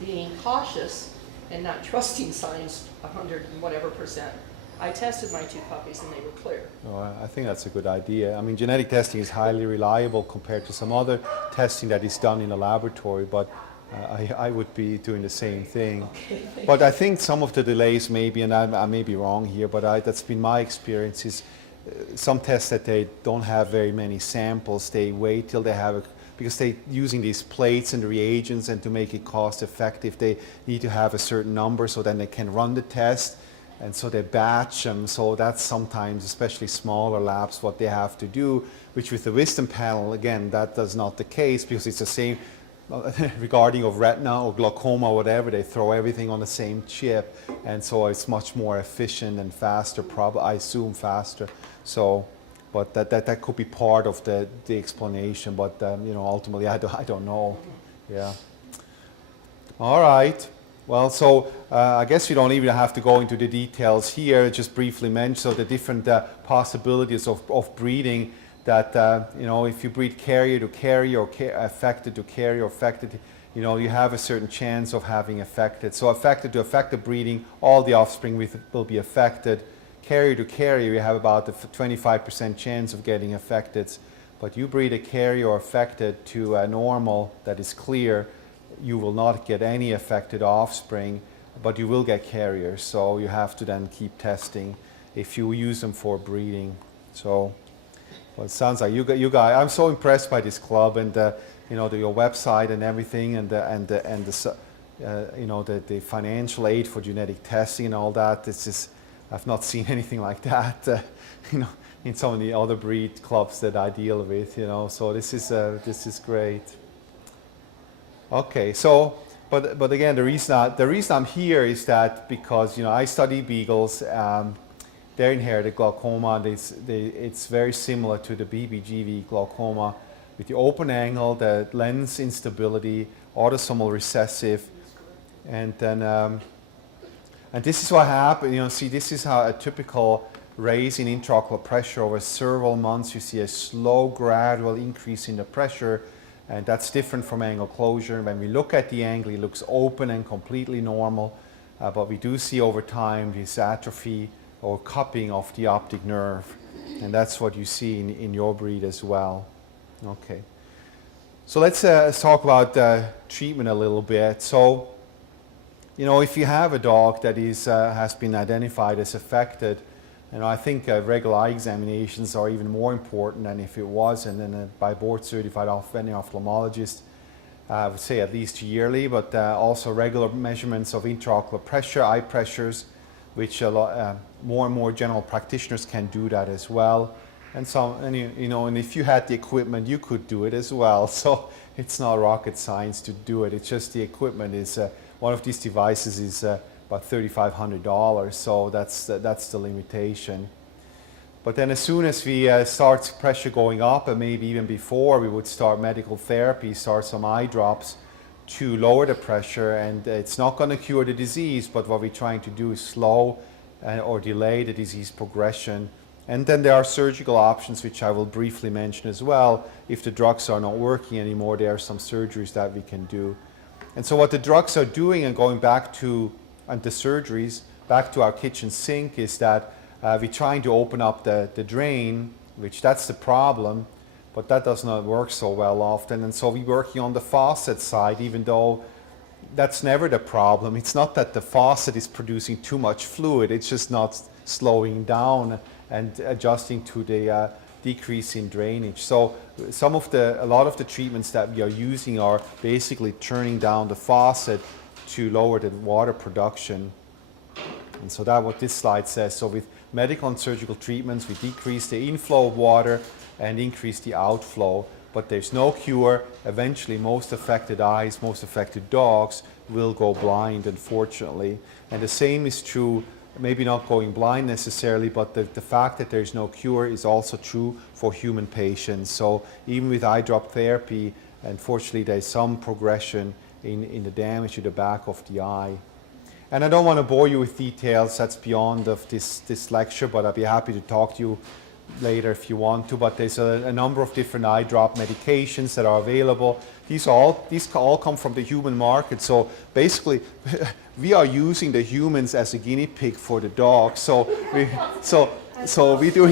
being cautious and not trusting science 100 and whatever %, I tested my 2 puppies and they were clear. Oh, I think that's a good idea. I mean, genetic testing is highly reliable compared to some other testing that is done in a laboratory, but I would be doing the same thing. But I think some of the delays maybe, and I may be wrong here, but that's been my experience, is some tests that they don't have very many samples, they wait till they have because they're using these plates and reagents, and to make it cost effective, they need to have a certain number so then they can run the test. And so they batch them, so that's sometimes, especially smaller labs, what they have to do, which with the wisdom panel, again, that is not the case, because it's the same, regarding of retina or glaucoma or whatever, they throw everything on the same chip, and so it's much more efficient and faster, probably, I assume faster. So, but that could be part of the explanation, but ultimately I don't know. Yeah. All right. Well, so I guess we don't even have to go into the details here. Just briefly mention so the different possibilities of breeding. That if you breed carrier to carrier or affected to carrier or affected, you have a certain chance of having affected. So affected to affected breeding, all the offspring will be affected. Carrier to carrier, you have about a 25% chance of getting affected. But you breed a carrier or affected to a normal that is clear, you will not get any affected offspring, but you will get carriers. So you have to then keep testing if you use them for breeding. So, well, it sounds like you guys. I'm so impressed by this club and your website and everything, and the financial aid for genetic testing and all that. I've not seen anything like that. In some of the other breed clubs that I deal with. So this is great. Okay, so, but again, the reason I'm here is that because, you know, I study beagles, they're inherited glaucoma. It's very similar to the PBGV glaucoma with the open angle, the lens instability, autosomal recessive, and then, and this is what happened, you know, see, this is how a typical raise in intraocular pressure over several months. You see a slow, gradual increase in the pressure, and that's different from angle closure. When we look at the angle, it looks open and completely normal, but we do see over time this atrophy or cupping of the optic nerve, and that's what you see in your breed as well. Okay, so let's talk about treatment a little bit. So, you know, if you have a dog that is has been identified as affected, you know, I think regular eye examinations are even more important than if it was, and then by board certified veterinary ophthalmologist, I would say at least yearly, but also regular measurements of intraocular pressure, eye pressures, which more and more general practitioners can do that as well. And you know, and if you had the equipment, you could do it as well. So it's not rocket science to do it. It's just the equipment is one of these devices is about $3,500. So that's the limitation. But then as soon as we start pressure going up, and maybe even before, we would start medical therapy, start some eye drops to lower the pressure. And it's not going to cure the disease, but what we're trying to do is slow or delay the disease progression. And then there are surgical options, which I will briefly mention as well. If the drugs are not working anymore, there are some surgeries that we can do. And so what the drugs are doing, and going back to the surgeries, back to our kitchen sink, is that we're trying to open up the drain, which that's the problem, but that does not work so well often. And so we're working on the faucet side, even though that's never the problem. It's not that the faucet is producing too much fluid, it's just not slowing down and adjusting to the decrease in drainage. So a lot of the treatments that we are using are basically turning down the faucet to lower the water production. And so that's what this slide says. So with medical and surgical treatments, we decrease the inflow of water and increase the outflow, but there's no cure. Eventually, most affected eyes, most affected dogs will go blind, unfortunately. And the same is true, maybe not going blind necessarily, but the fact that there's no cure is also true for human patients. So even with eye drop therapy, unfortunately, there's some progression in the damage to the back of the eye. And I don't want to bore you with details, that's beyond of this lecture, but I'd be happy to talk to you later if you want to. But there's a number of different eye drop medications that are available. These all come from the human market. So basically, we are using the humans as a guinea pig for the dogs. So we do.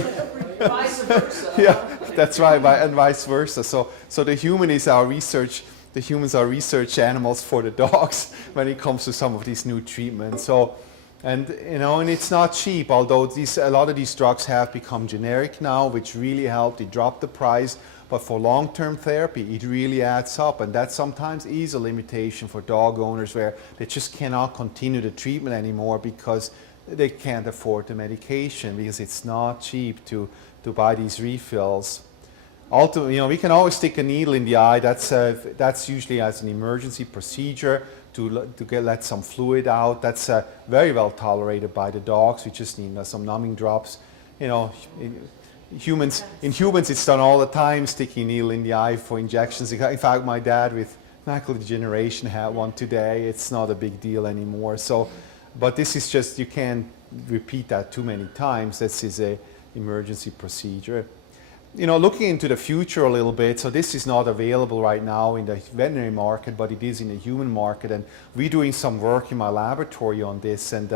Vice versa. Yeah, that's right, and vice versa. So the human is our research. The humans are research animals for the dogs when it comes to some of these new treatments. So, and you know, and it's not cheap. Although a lot of these drugs have become generic now, which really help. They drop the price. But for long-term therapy, it really adds up, and that sometimes is a limitation for dog owners where they just cannot continue the treatment anymore because they can't afford the medication, because it's not cheap to buy these refills. Ultimately, you know, we can always stick a needle in the eye. That's usually as an emergency procedure to let some fluid out. That's very well tolerated by the dogs. We just need some numbing drops. You know. In humans, it's done all the time, sticking a needle in the eye for injections. In fact, my dad with macular degeneration had one today. It's not a big deal anymore. So, but this is just, you can't repeat that too many times. This is an emergency procedure. You know, looking into the future a little bit, so this is not available right now in the veterinary market, but it is in the human market. And we're doing some work in my laboratory on this, and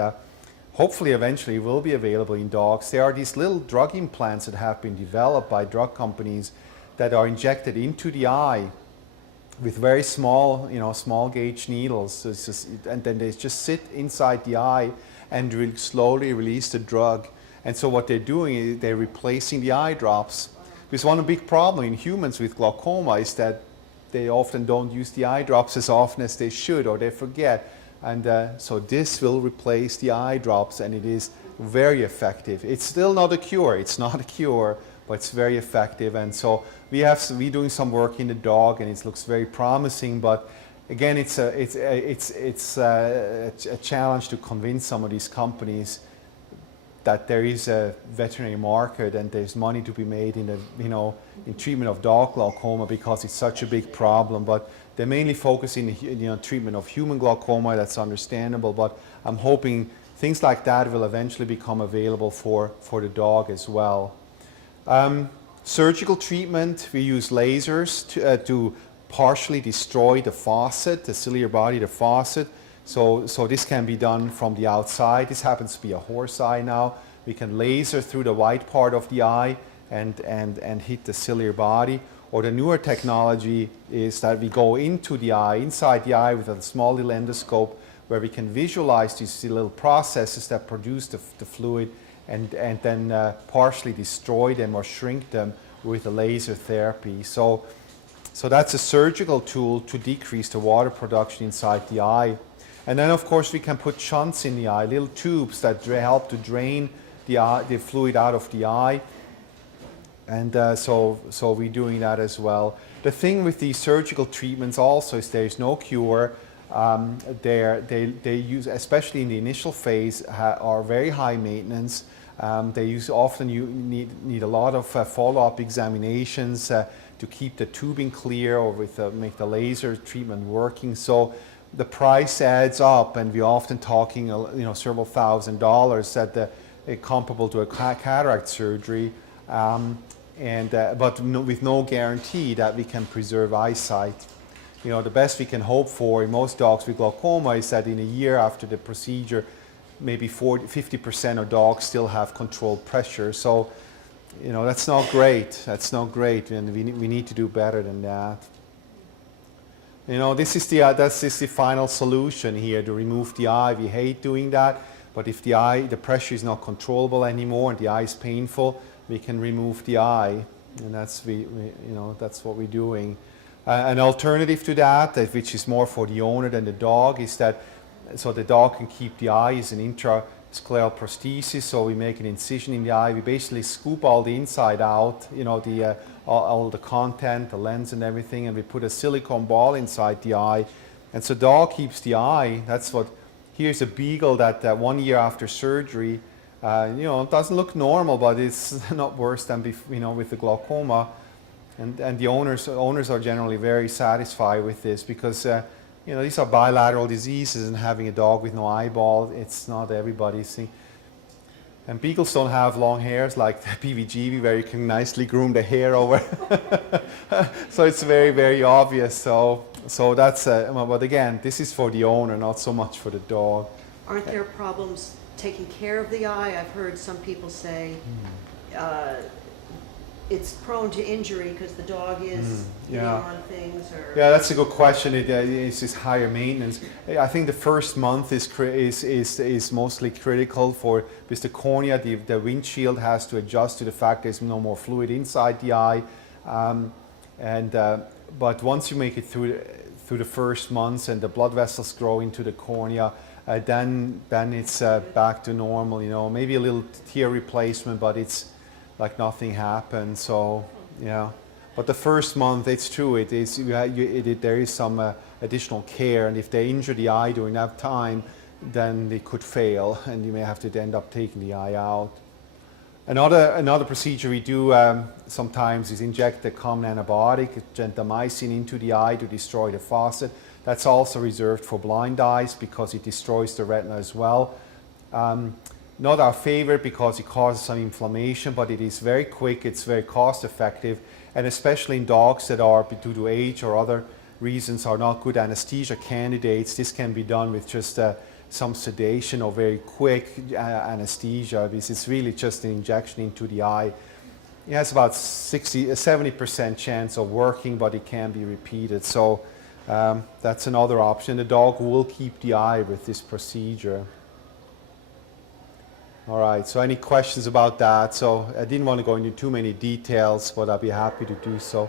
hopefully eventually will be available in dogs. There are these little drug implants that have been developed by drug companies that are injected into the eye with very small, you know, small gauge needles. So it's just, and then they just sit inside the eye and slowly release the drug. And so what they're doing is they're replacing the eye drops. Because one big problem in humans with glaucoma is that they often don't use the eye drops as often as they should, or they forget. And so this will replace the eye drops, and it is very effective. It's still not a cure. It's not a cure, but it's very effective. And so we're doing some work in the dog, and it looks very promising. But again, it's a challenge to convince some of these companies that there is a veterinary market and there's money to be made in the, in treatment of dog glaucoma because it's such a big problem. But they're mainly focusing, treatment of human glaucoma. That's understandable. But I'm hoping things like that will eventually become available for the dog as well. Surgical treatment, we use lasers to partially destroy the faucet, the ciliary body, the faucet. So this can be done from the outside. This happens to be a horse eye now. We can laser through the white part of the eye and hit the ciliary body. Or the newer technology is that we go into the eye, inside the eye with a small little endoscope where we can visualize these little processes that produce the fluid and then partially destroy them or shrink them with a laser therapy. So that's a surgical tool to decrease the water production inside the eye. And then, of course, we can put shunts in the eye, little tubes that help to drain the fluid out of the eye. And so we're doing that as well. The thing with these surgical treatments also is there's no cure. They use, especially in the initial phase, are very high maintenance. Often you need a lot of follow-up examinations to keep the tubing clear or make the laser treatment working. So the price adds up, and we're often talking, several $1,000s that comparable to a cataract surgery, but with no guarantee that we can preserve eyesight. The best we can hope for in most dogs with glaucoma is that in a year after the procedure, maybe 50% of dogs still have controlled pressure. So, that's not great. That's not great, and we need to do better than that. This is the final solution here, to remove the eye. We hate doing that, but if the pressure is not controllable anymore and the eye is painful, we can remove the eye, and that's what we're doing. An alternative to that, which is more for the owner than the dog, is that so the dog can keep the eye as an intrascleral prosthesis. So we make an incision in the eye. We basically scoop all the inside out, all the content, the lens and everything, and we put a silicone ball inside the eye. And so dog keeps the eye. Here's a beagle that 1 year after surgery, it doesn't look normal, but it's not worse than with the glaucoma. And the owners are generally very satisfied with this because these are bilateral diseases, and having a dog with no eyeball, it's not everybody's thing. And beagles don't have long hairs like the PBGV where you can nicely groom the hair over. So it's very, very obvious. So that's, but again, this is for the owner, not so much for the dog. Aren't there problems taking care of the eye? I've heard some people say it's prone to injury because the dog is hitting on things. Yeah, that's a good question. It's just higher maintenance. I think the first month is mostly critical because the cornea, the windshield has to adjust to the fact there's no more fluid inside the eye. But once you make it through the first months and the blood vessels grow into the cornea, then it's back to normal. Maybe a little tear replacement, but it's like nothing happened. So but the first month, it's true, there is some additional care, and if they injure the eye during that time, then they could fail and you may have to end up taking the eye out. Another procedure we do sometimes is inject the common antibiotic, gentamicin, into the eye to destroy the faucet. That's also reserved for blind eyes because it destroys the retina as well. Not our favorite because it causes some inflammation, but it is very quick, it's very cost effective, and especially in dogs that are, due to age or other reasons, are not good anesthesia candidates. This can be done with just some sedation or very quick anesthesia, because it's really just an injection into the eye. It has about 70% chance of working, but it can be repeated. So that's another option. The dog will keep the eye with this procedure. All right, so any questions about that? So I didn't want to go into too many details, but I'll be happy to do so.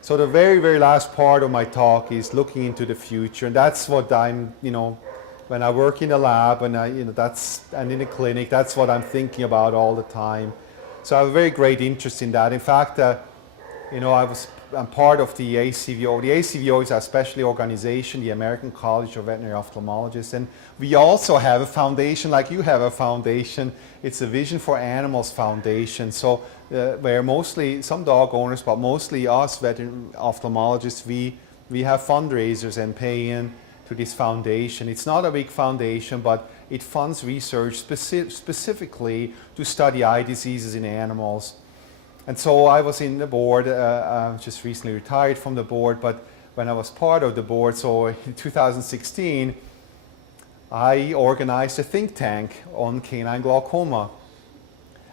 So the very, very last part of my talk is looking into the future, and that's what I'm, when I work in the lab and and in the clinic, that's what I'm thinking about all the time. So I have a very great interest in that. In fact, I I'm part of the ACVO. The ACVO is our specialty organization, the American College of Veterinary Ophthalmologists, and we also have a foundation, like you have a foundation. It's a Vision for Animals Foundation. So where mostly some dog owners, but mostly us veterinary ophthalmologists, we have fundraisers and pay in to this foundation. It's not a big foundation, but it funds research specifically to study eye diseases in animals. And so I was in the board, just recently retired from the board, but when I was part of the board, so in 2016, I organized a think tank on canine glaucoma.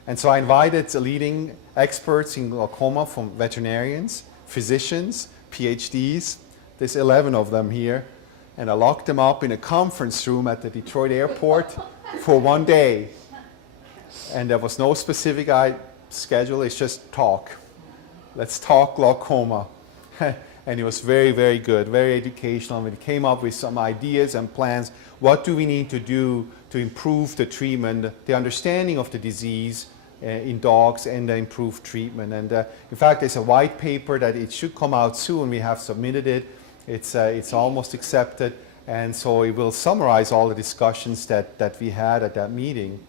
And so I invited leading experts in glaucoma from veterinarians, physicians, PhDs. There's 11 of them here. And I locked them up in a conference room at the Detroit airport for 1 day. And there was no specific schedule, it's just talk. Let's talk glaucoma. And it was very, very good, very educational. We came up with some ideas and plans. What do we need to do to improve the treatment, the understanding of the disease in dogs, and the improved treatment? And in fact, there's a white paper that it should come out soon. We have submitted it. It's almost accepted. And so it will summarize all the discussions that we had at that meeting.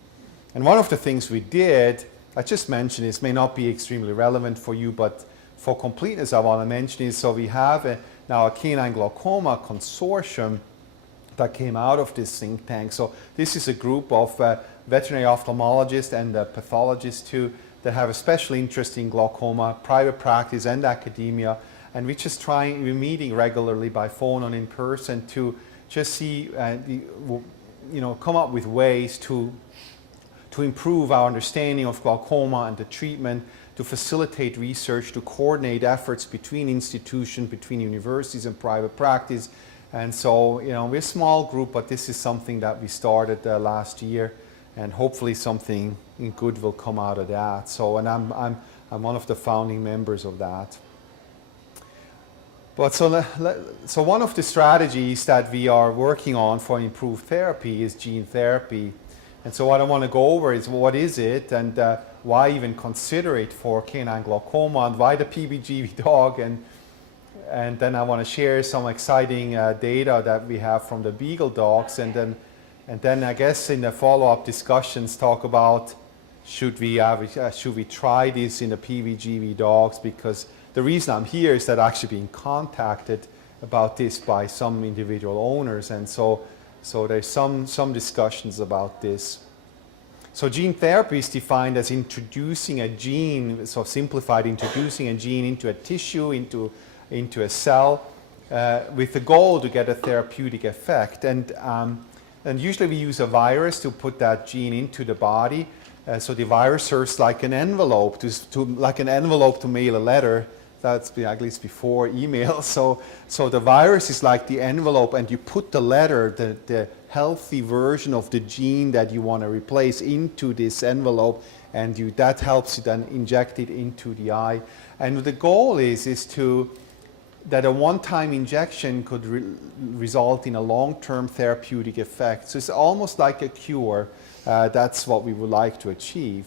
And one of the things we did, I just mentioned, this may not be extremely relevant for you, but for completeness I want to mention is, so we have now a canine glaucoma consortium that came out of this think tank. So this is a group of veterinary ophthalmologists and pathologists too that have a special interest in glaucoma, private practice and academia. And we're meeting regularly by phone and in person to just see, come up with ways to improve our understanding of glaucoma and the treatment, to facilitate research, to coordinate efforts between institutions, between universities and private practice. And so, we're a small group, but this is something that we started last year, and hopefully something good will come out of that. So, and I'm one of the founding members of that. But so one of the strategies that we are working on for improved therapy is gene therapy. And so what I want to go over is what is it, and why even consider it for canine glaucoma, and why the PBGV dog, and then I want to share some exciting data that we have from the Beagle dogs, and then I guess in the follow-up discussions talk about should we try this in the PBGV dogs, because the reason I'm here is that I'm actually being contacted about this by some individual owners, and so there's some discussions about this. So gene therapy is defined as introducing a gene, so simplified, introducing a gene into a tissue, into a cell, with the goal to get a therapeutic effect. And usually we use a virus to put that gene into the body. So the virus serves like an envelope, to mail a letter. That's been at least before email. So the virus is like the envelope, and you put the letter, the healthy version of the gene that you want to replace, into this envelope, and that helps you then inject it into the eye. And the goal is that a one-time injection could result in a long-term therapeutic effect. So it's almost like a cure. That's what we would like to achieve.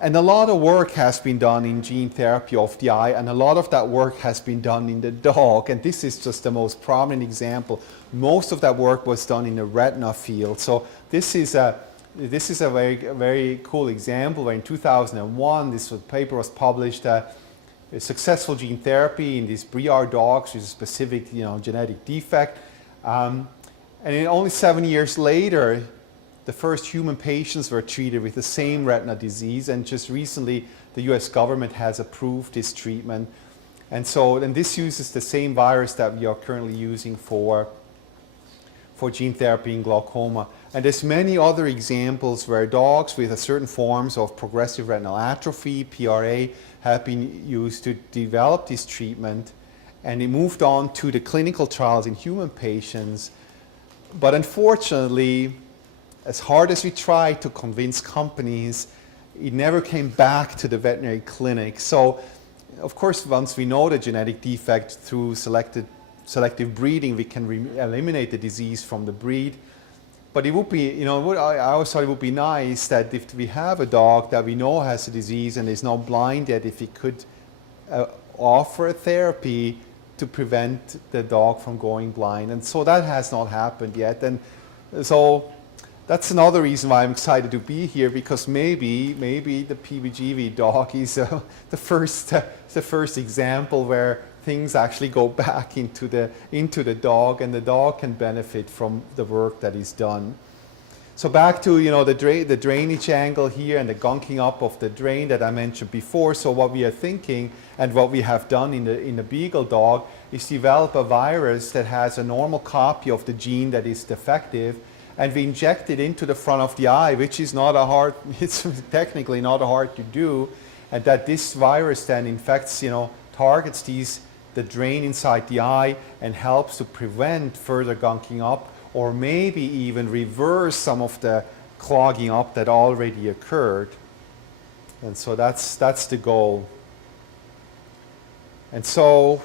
And a lot of work has been done in gene therapy of the eye, and a lot of that work has been done in the dog. And this is just the most prominent example. Most of that work was done in the retina field. So this is a very, very cool example where in 2001, this paper was published, a successful gene therapy in these Briard dogs with a specific genetic defect. And only 7 years later, the first human patients were treated with the same retina disease, and just recently the US government has approved this treatment. And this uses the same virus that we are currently using for gene therapy in glaucoma. And there's many other examples where dogs with certain forms of progressive retinal atrophy, PRA, have been used to develop this treatment, and it moved on to the clinical trials in human patients. But unfortunately, as hard as we tried to convince companies, it never came back to the veterinary clinic. So, of course, once we know the genetic defect through selective breeding, we can eliminate the disease from the breed. But it would be, I always thought it would be nice that if we have a dog that we know has a disease and is not blind yet, if it could offer a therapy to prevent the dog from going blind. And so that has not happened yet. And so that's another reason why I'm excited to be here, because maybe the PBGV dog is the first example where things actually go back into the dog, and the dog can benefit from the work that is done. So back to the drainage angle here and the gunking up of the drain that I mentioned before. So what we are thinking and what we have done in the beagle dog is develop a virus that has a normal copy of the gene that is defective, and we inject it into the front of the eye, which is it's technically not hard to do, and that this virus then infects, targets the drain inside the eye and helps to prevent further gunking up, or maybe even reverse some of the clogging up that already occurred. And so that's the goal. And so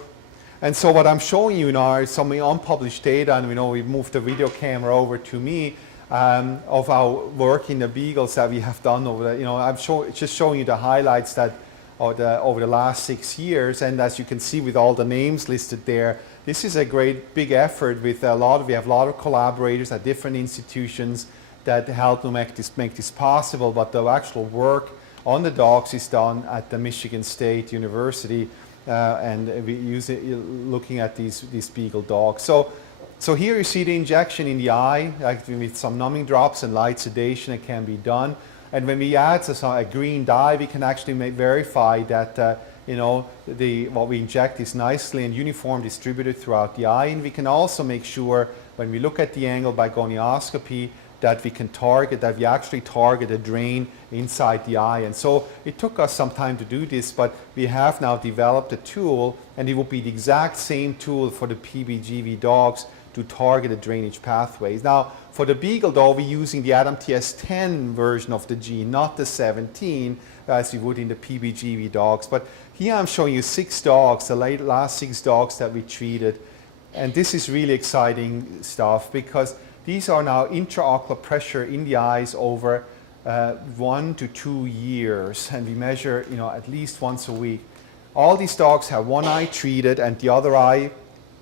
what I'm showing you now is some unpublished data, and we've moved the video camera over to me, of our work in the beagles that we have done over the, I'm just showing you the highlights that over the last 6 years. And as you can see with all the names listed there, this is a great big effort with we have a lot of collaborators at different institutions that help to make this possible, but the actual work on the dogs is done at the Michigan State University, and we use it looking at these beagle dogs. So here you see the injection in the eye, like with some numbing drops and light sedation, it can be done. And when we add a green dye, we can actually verify that what we inject is nicely and uniform distributed throughout the eye. And we can also make sure when we look at the angle by gonioscopy that we actually target a drain inside the eye. And so it took us some time to do this, but we have now developed a tool, and it will be the exact same tool for the PBGV dogs to target the drainage pathways. Now, for the beagle dog, we're using the ADAMTS10 version of the gene, not the 17, as we would in the PBGV dogs. But here I'm showing you 6 dogs, the last 6 dogs that we treated. And this is really exciting stuff, because these are now intraocular pressure in the eyes over 1 to 2 years, and we measure at least once a week. All these dogs have one eye treated, and the other eye,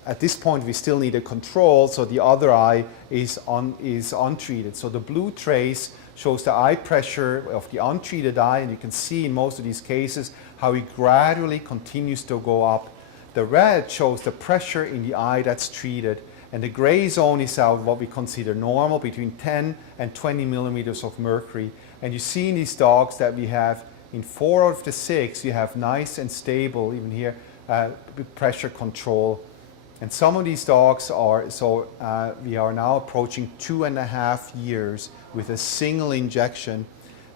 at this point we still need a control, so the other eye is untreated. So the blue trace shows the eye pressure of the untreated eye, and you can see in most of these cases how it gradually continues to go up. The red shows the pressure in the eye that's treated, and the gray zone is what we consider normal, between 10 and 20 millimeters of mercury. And you see in these dogs that we have, in 4 out of the 6, you have nice and stable, even here, pressure control. And some of these dogs we are now approaching 2.5 years with a single injection.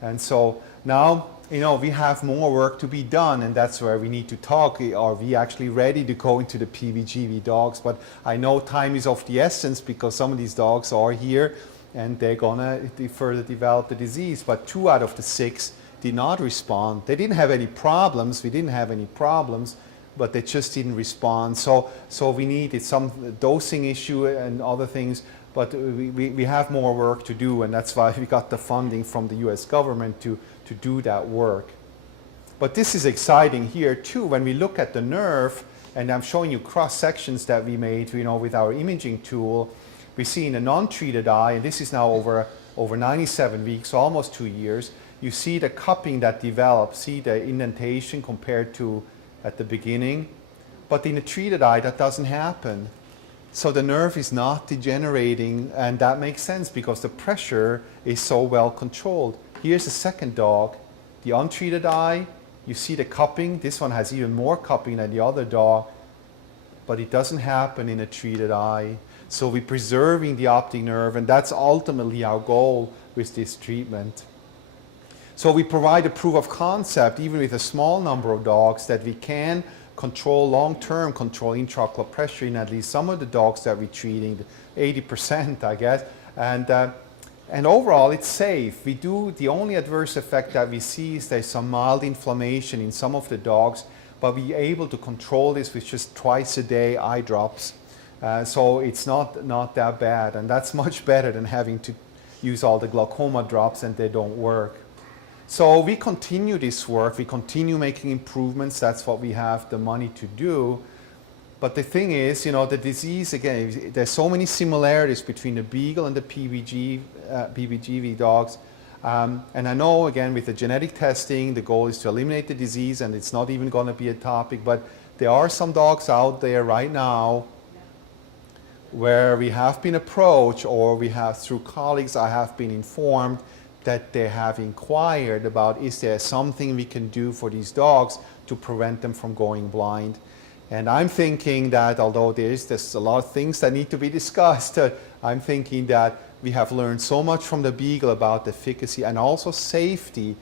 And so now, we have more work to be done, and that's where we need to talk. Are we actually ready to go into the PBGV dogs? But I know time is of the essence, because some of these dogs are here and they're gonna further develop the disease. But 2 out of the 6 did not respond. They didn't have any problems. We didn't have any problems, but they just didn't respond. So we needed some dosing issue and other things, but we have more work to do, and that's why we got the funding from the US government to do that work. But this is exciting here too, when we look at the nerve, and I'm showing you cross sections that we made with our imaging tool. We see in a non-treated eye, and this is now over 97 weeks, so almost 2 years, you see the cupping that develops, see the indentation compared to at the beginning. But in a treated eye, that doesn't happen. So the nerve is not degenerating, and that makes sense because the pressure is so well controlled. Here's a second dog, the untreated eye. You see the cupping. This one has even more cupping than the other dog, but it doesn't happen in a treated eye. So we're preserving the optic nerve, and that's ultimately our goal with this treatment. So we provide a proof of concept, even with a small number of dogs, that we can control long-term control intraocular pressure in at least some of the dogs that we're treating, 80%, I guess. And overall, it's safe. The only adverse effect that we see is there's some mild inflammation in some of the dogs, but we're able to control this with just twice a day eye drops. So it's not that bad, and that's much better than having to use all the glaucoma drops and they don't work. So we continue this work, we continue making improvements, that's what we have the money to do. But the thing is, you know, the disease, again, there's so many similarities between the Beagle and the PBGV dogs. And I know, again, with the genetic testing, the goal is to eliminate the disease, and it's not even going to be a topic, but there are some dogs out there right now where we have been approached, or we have, through colleagues, I have been informed that they have inquired about, is there something we can do for these dogs to prevent them from going blind? And I'm thinking that although there's a lot of things that need to be discussed, I'm thinking that we have learned so much from the Beagle about the efficacy and also safety,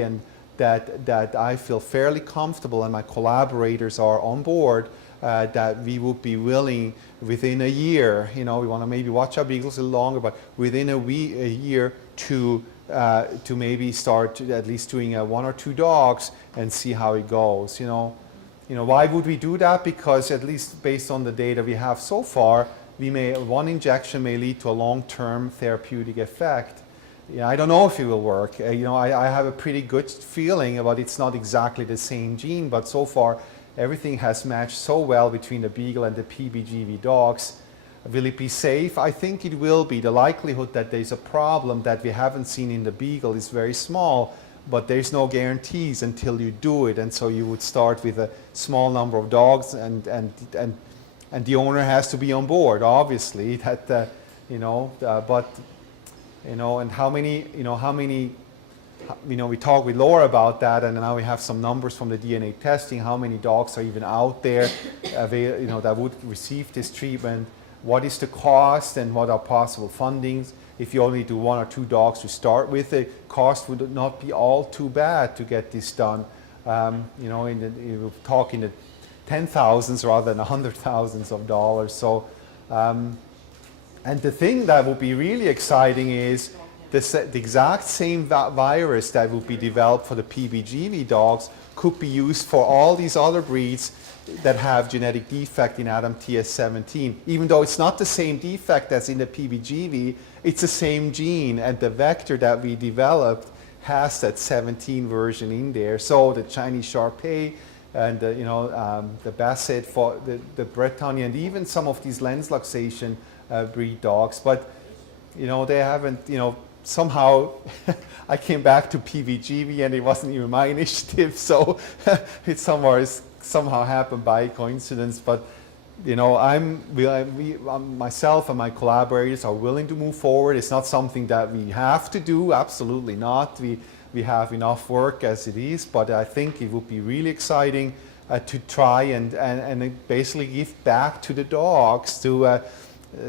and that I feel fairly comfortable, and my collaborators are on board, that we would be willing within a year, you know, we want to maybe watch our Beagles a little longer, but within a year to maybe start at least doing 1 or 2 dogs and see how it goes, you know. Why would we do that? Because at least based on the data we have so far, one injection may lead to a long-term therapeutic effect. I don't know if it will work. I have a pretty good feeling about it's not exactly the same gene, but so far everything has matched so well between the Beagle and the PBGV dogs. Will it be safe? I think it will be. The likelihood that there's a problem that we haven't seen in the Beagle is very small, but there's no guarantees until you do it, and so you would start with a small number of dogs, and the owner has to be on board, obviously. But and how many, we talked with Laura about that, and now we have some numbers from the DNA testing. How many dogs are even out there, that would receive this treatment? What is the cost, and what are possible fundings? If you only do 1 or 2 dogs to start with, the cost would not be all too bad to get this done. We're talking the 10,000s rather than $100,000s of dollars. So, and the thing that would be really exciting is the exact same virus that would be developed for the PBGV dogs could be used for all these other breeds that have genetic defect in ADAMTS17. Even though it's not the same defect as in the PBGV, it's the same gene, and the vector that we developed has that 17 version in there. So the Chinese Shar-Pei and the Basset, the Bretonnian, and even some of these lens luxation breed dogs, but they haven't, somehow I came back to PBGV and it wasn't even my initiative, so it somehow happened by coincidence. But myself and my collaborators are willing to move forward. It's not something that we have to do, absolutely not. We have enough work as it is, but I think it would be really exciting to try and basically give back to the dogs to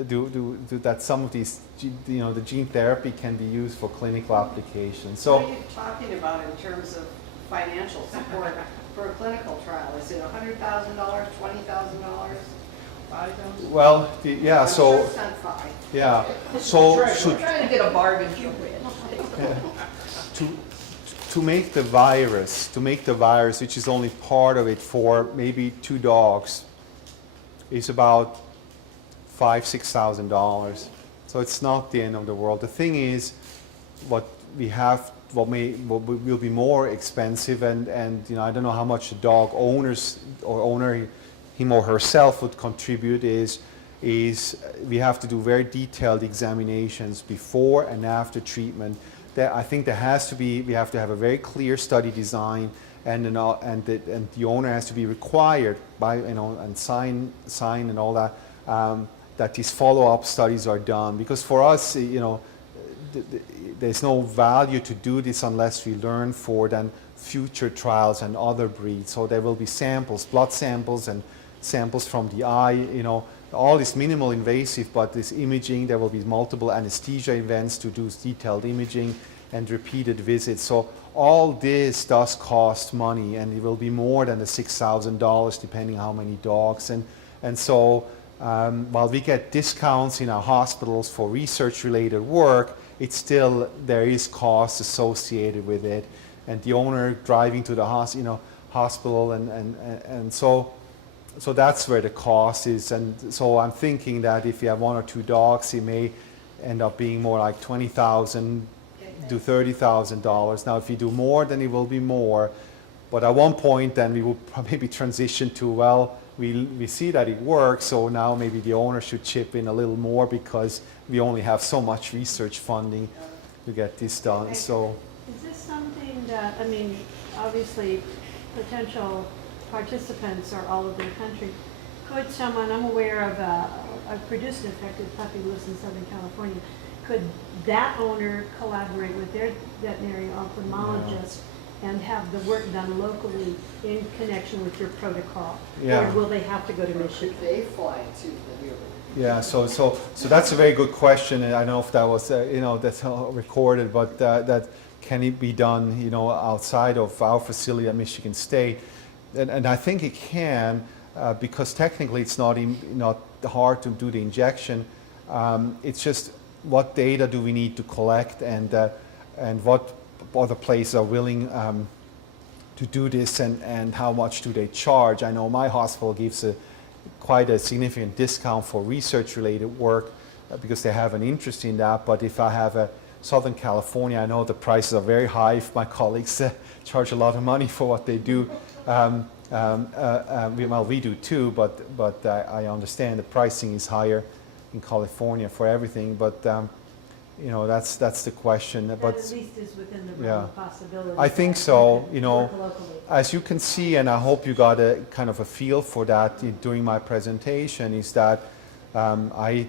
do that. Some of these, the gene therapy can be used for clinical applications. So, what are you talking about in terms of financial support for a clinical trial? Is it $100,000, $20,000? well, yeah. So, I'm sure it's not 5. yeah. So, We're trying to get a bargain for to make the virus, which is only part of it, for maybe 2 dogs, is about $5,000–6,000. So it's not the end of the world. The thing is, what will be more expensive, and I don't know how much the dog owner, him or herself, would contribute, is we have to do very detailed examinations before and after treatment. I think we have to have a very clear study design, and the owner has to be required by, and sign and all that, that these follow-up studies are done. Because for us, there's no value to do this unless we learn for then future trials and other breeds. So there will be samples, blood samples and samples from the eye, all this minimal invasive, but this imaging, there will be multiple anesthesia events to do detailed imaging and repeated visits. So all this does cost money, and it will be more than the $6,000 depending how many dogs. And so while we get discounts in our hospitals for research-related work, there is cost associated with it, and the owner driving to the hospital, and so that's where the cost is. And so I'm thinking that if you have 1 or 2 dogs, it may end up being more like $20,000 do $30,000. Now, if we do more, then it will be more. But at one point, then we will maybe transition to, well, we see that it works, so now maybe the owner should chip in a little more because we only have so much research funding to get this done. So, is this something that, I mean, obviously, potential participants are all over the country. Could someone, I'm aware of a produced and infected puppy who lives in Southern California, could that owner collaborate with their veterinary ophthalmologist and have the work done locally in connection with your protocol? Yeah. Or will they have to go to Michigan? They fly to the New yeah, so that's a very good question, and I don't know if that was, that's recorded, but that can it be done, outside of our facility at Michigan State? And I think it can, because technically it's not hard to do the injection. It's just what data do we need to collect, and what other places are willing to do this, and how much do they charge? I know my hospital gives quite a significant discount for research-related work because they have an interest in that. But if I have a Southern California, I know the prices are very high. If my colleagues charge a lot of money for what they do, well, we do too. But I understand the pricing is higher in California for everything. But that's the question. That But at least is within the realm yeah. of possibility. I think that so, you could work locally. as you can see, and I hope you got a kind of a feel for that during my presentation, is that I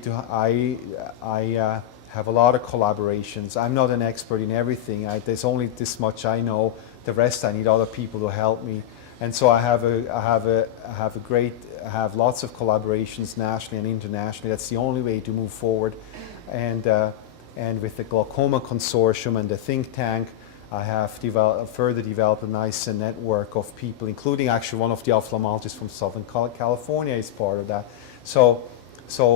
have a lot of collaborations. I'm not an expert in everything. There's only this much I know. The rest I need other people to help me. And so I have lots of collaborations nationally and internationally. That's the only way to move forward. And with the Glaucoma Consortium and the think tank, I have further developed a nice network of people, including actually one of the ophthalmologists from Southern California is part of that. So,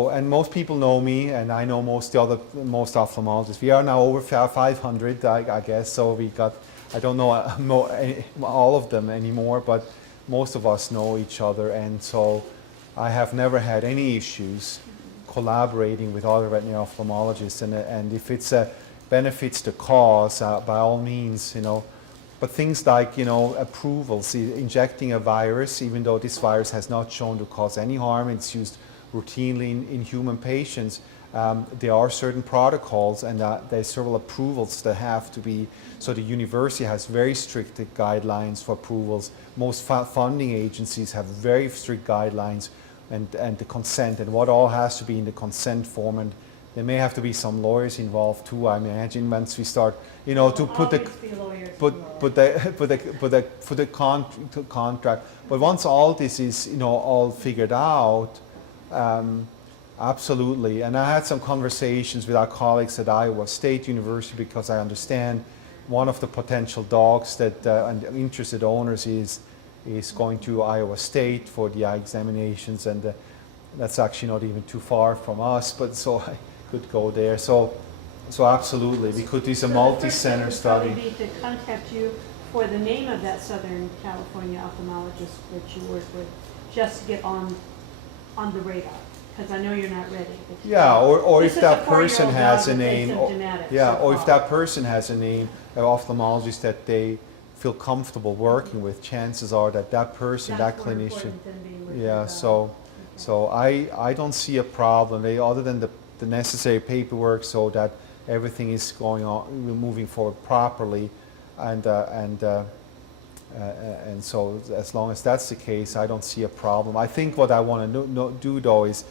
and most people know me, and I know most ophthalmologists. We are now over 500, I guess. So I don't know all of them anymore, but most of us know each other, and so I have never had any issues collaborating with other veterinary ophthalmologists, and if it's benefits the cause, by all means, But things like, approvals, injecting a virus, even though this virus has not shown to cause any harm, it's used routinely in human patients. There are certain protocols, and there's several approvals that have to be. So the university has very strict guidelines for approvals. Most funding agencies have very strict guidelines, and the consent, and what all has to be in the consent form. And there may have to be some lawyers involved too, I imagine, once we start, to put the contract. But once all this is, all figured out, absolutely. And I had some conversations with our colleagues at Iowa State University, because I understand one of the potential dogs that and interested owners is going to Iowa State for the eye examinations, and that's actually not even too far from us, but so I could go there. So absolutely, we could do a multi-center study. We need to contact you for the name of that Southern California ophthalmologist that you work with, just to get on the radar, because I know you're not ready. Yeah, or if This is that a person 4-year-old has dog a that's name, asymptomatic yeah, so or if far. that person has a name, an ophthalmologist that they feel comfortable working with, chances are that person, That's that more clinician, important than being with yeah. your dog. So I don't see a problem. Other than the necessary paperwork, so that everything is going on, moving forward properly, and so as long as that's the case, I don't see a problem. I think what I want to do though is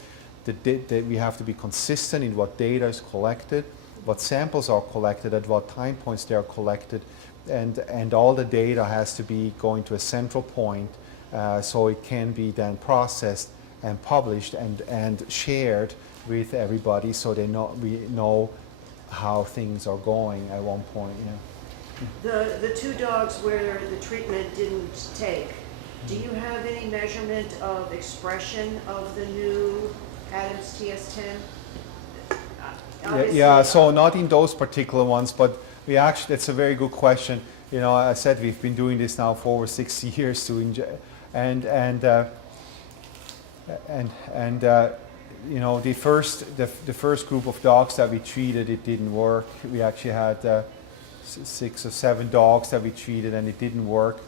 that we have to be consistent in what data is collected, what samples are collected, at what time points they are collected, and all the data has to be going to a central point, so it can be then processed and published and shared with everybody, so we know how things are going at one point. The two dogs where the treatment didn't take, do you have any measurement of expression of the new Adams TS10? Yeah, so not in those particular ones, but we actually, that's a very good question. I said we've been doing this now for over 6 years to inject, and the first group of dogs that we treated, it didn't work. We actually had 6 or 7 dogs that we treated, and it didn't work.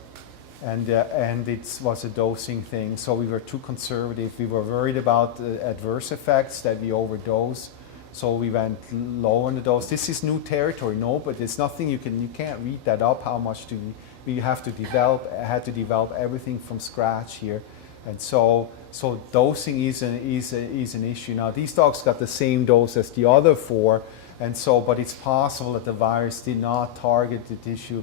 And it was a dosing thing, so we were too conservative. We were worried about the adverse effects, that we overdose, so we went low on the dose. This is new territory, no, but it's nothing you can't read that up. How much do we have to develop? I had to develop everything from scratch here, and so dosing is an issue. Now these dogs got the same dose as the other 4, and so but it's possible that the virus did not target the tissue.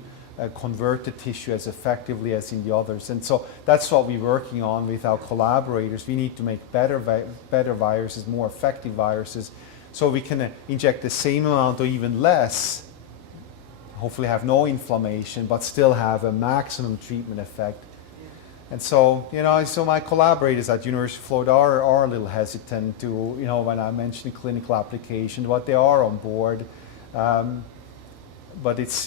Convert the tissue as effectively as in the others, and so that's what we're working on with our collaborators. We need to make better viruses, more effective viruses, so we can inject the same amount or even less, hopefully have no inflammation, but still have a maximum treatment effect. And so, so my collaborators at University of Florida are a little hesitant to, when I mention clinical application, but they are on board. But it's,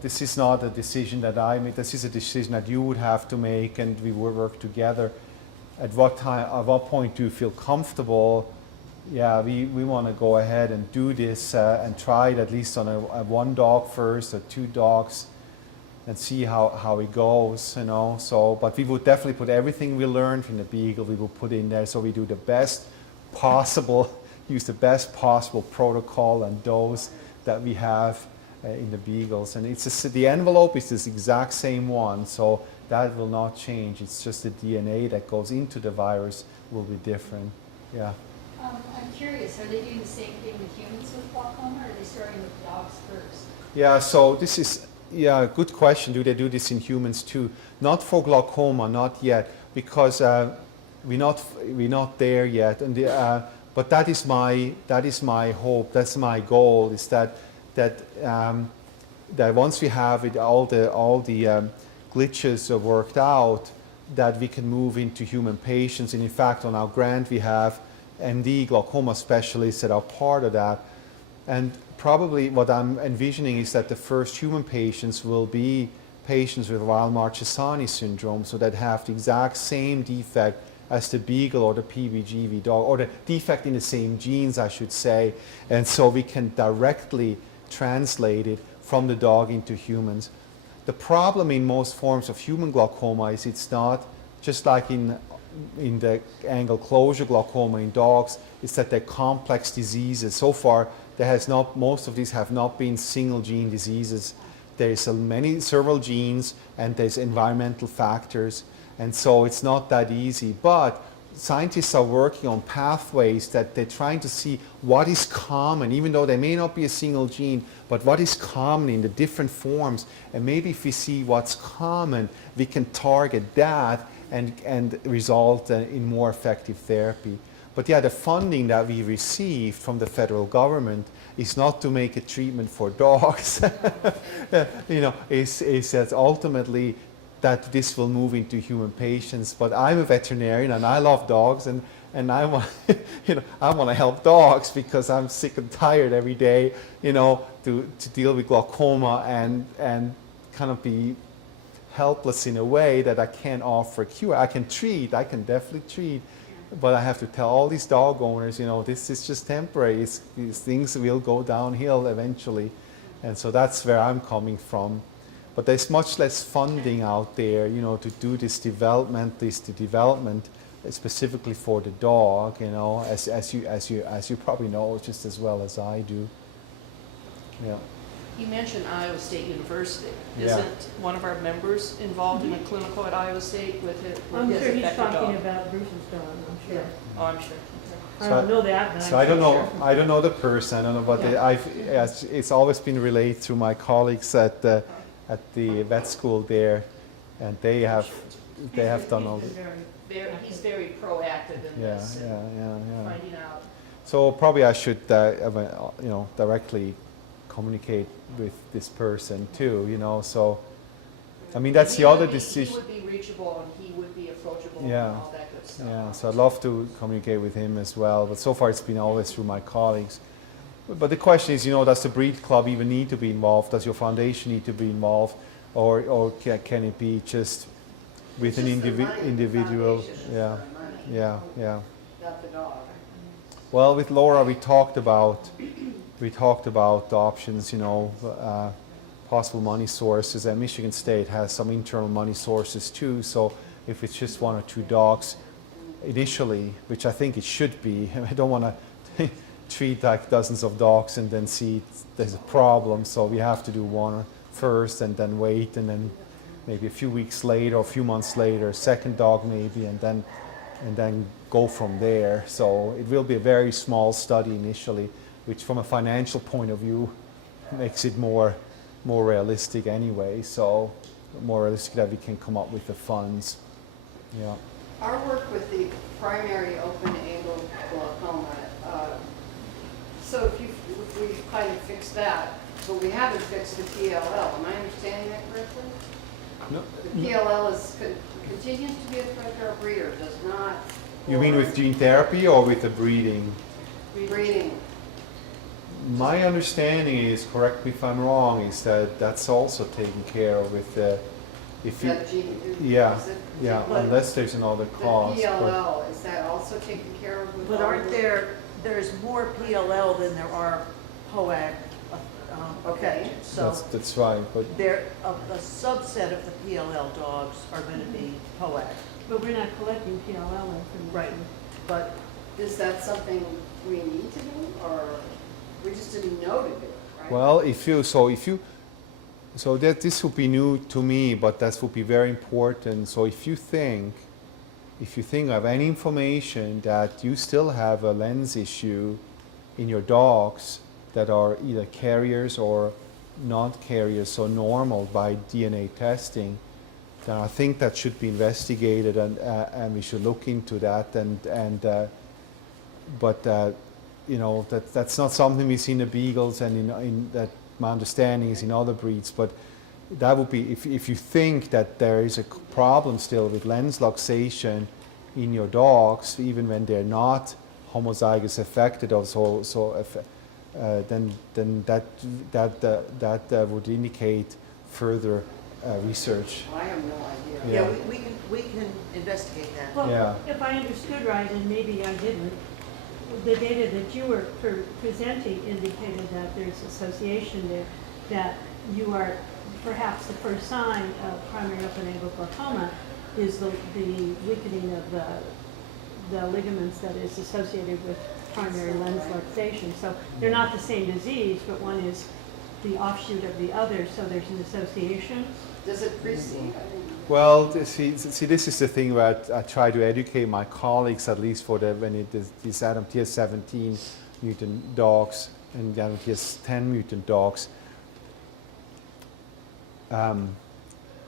this is not a decision that I make. This is a decision that you would have to make, and we will work together. At what point do you feel comfortable? Yeah, we want to go ahead and do this and try it at least on a 1 dog first or 2 dogs, and see how it goes. So, but we would definitely put everything we learned from the Beagle. We will put in there, so we do the best possible, use the best possible protocol and dose that we have. In the Beagles, and the envelope is this exact same one, so that will not change. It's just the DNA that goes into the virus will be different. Yeah. I'm curious, are they doing the same thing with humans with glaucoma, or are they starting with dogs first? Yeah, so this is a good question. Do they do this in humans too? Not for glaucoma, not yet, because we're not there yet. And but that is my hope. That's my goal. Is that once we have it, all the glitches are worked out, that we can move into human patients. And in fact, on our grant, we have MD glaucoma specialists that are part of that. And probably what I'm envisioning is that the first human patients will be patients with Weill-Marchesani syndrome, so that have the exact same defect as the Beagle or the PBGV dog, or the defect in the same genes, I should say. And so we can directly translate it from the dog into humans. The problem in most forms of human glaucoma is it's not just like in the angle closure glaucoma in dogs, is that they're complex diseases. So far, most of these have not been single gene diseases. There's several genes, and there's environmental factors, and so it's not that easy. But scientists are working on pathways that they're trying to see what is common, even though they may not be a single gene, but what is common in the different forms. And maybe if we see what's common, we can target that and result in more effective therapy. But yeah, the funding that we received from the federal government is not to make a treatment for dogs. Is that ultimately that this will move into human patients. But I'm a veterinarian and I love dogs, and I want I want to help dogs because I'm sick and tired every day, to deal with glaucoma and kind of be helpless in a way that I can't offer a cure. I can definitely treat, but I have to tell all these dog owners, this is just temporary. These things will go downhill eventually. And so that's where I'm coming from. But there's much less funding out there, to do this development specifically for the dog, as you probably know just as well as I do. Yeah. You mentioned Iowa State University. Yeah. Isn't one of our members involved in a clinical at Iowa State with his I'm sure he's affected talking dog? about Bruce's dog, I'm sure. Oh, I'm sure. I don't know that, but So I'm I don't know. sure. I don't know the person. I don't know, but Yeah. it's always been relayed through my colleagues at the vet school there, and they have done all. He's been very He's very proactive in Yeah, this and yeah. finding out. So probably I should, directly communicate with this person too. So, I mean, that's the other decision. He would be reachable and he would be approachable Yeah. and all that good stuff. Yeah, so I'd love to communicate with him as well, but so far it's been always through my colleagues. But the question is, does the breed club even need to be involved? Does your foundation need to be involved, or can it be just with an individual? Yeah, yeah. Not the dog. Well, with Laura, we talked about the options, possible money sources, and Michigan State has some internal money sources too. So if it's just 1 or 2 dogs initially, which I think it should be, I don't want to treat like dozens of dogs and then see there's a problem. So we have to do 1 first and then wait, and then maybe a few weeks later or a few months later, a second dog maybe, and then go from there. So it will be a very small study initially, which from a financial point of view makes it more realistic anyway. So more realistic that we can come up with the funds. Yeah. Our work with the primary open-angle glaucoma, so if we've kind of fixed that, but we haven't fixed the PLL. Am I understanding that correctly? No. The PLL continues to be a threat to our breeder, does not. You mean with gene therapy or with the breeding? Breeding. My understanding is, correct me if I'm wrong, is that that's also taken care of with the, if you, That gene, yeah, is it? yeah, But unless there's another the cause. but- PLL, is that also taken care of with? But all aren't the- there's more PLL than there are POAG Okay. affected? So That's right, but a subset of the PLL dogs are going to be POAG. But we're not collecting PLL information. Right. But Is that something we need to do, or we just didn't know to do it, right? well, so that this would be new to me, but that would be very important. So if you think of any information that you still have a lens issue in your dogs that are either carriers or not carriers, so normal by DNA testing, then I think that should be investigated, and we should look into that. But you know, that's not something we see in the beagles, and in that my understanding is in other breeds. But that would be if you think that there is a problem still with lens luxation in your dogs, even when they're not homozygous affected, or then that would indicate further research. I have no idea. Yeah. yeah, we can investigate that. Well, Yeah. if I understood right, and maybe I didn't, the data that you were presenting indicated that there's association there, that you are, perhaps the first sign of primary open-angle glaucoma is the weakening of the ligaments that is associated with primary lens luxation. So they're not the same disease, but one is the offshoot of the other, so there's an association. Does it precede? Well, see, this is the thing where I try to educate my colleagues, at least for when it is these Adam TS17 mutant dogs and Adam TS10 mutant dogs.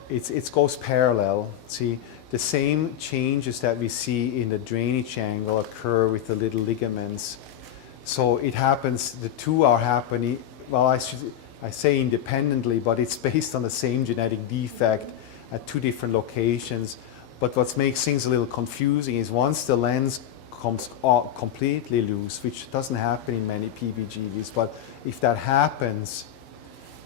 It goes parallel. See, the same changes that we see in the drainage angle occur with the little ligaments. So it happens, the two are happening, well, I say independently, but it's based on the same genetic defect at two different locations. But what makes things a little confusing is once the lens comes completely loose, which doesn't happen in many PBGVs, but if that happens,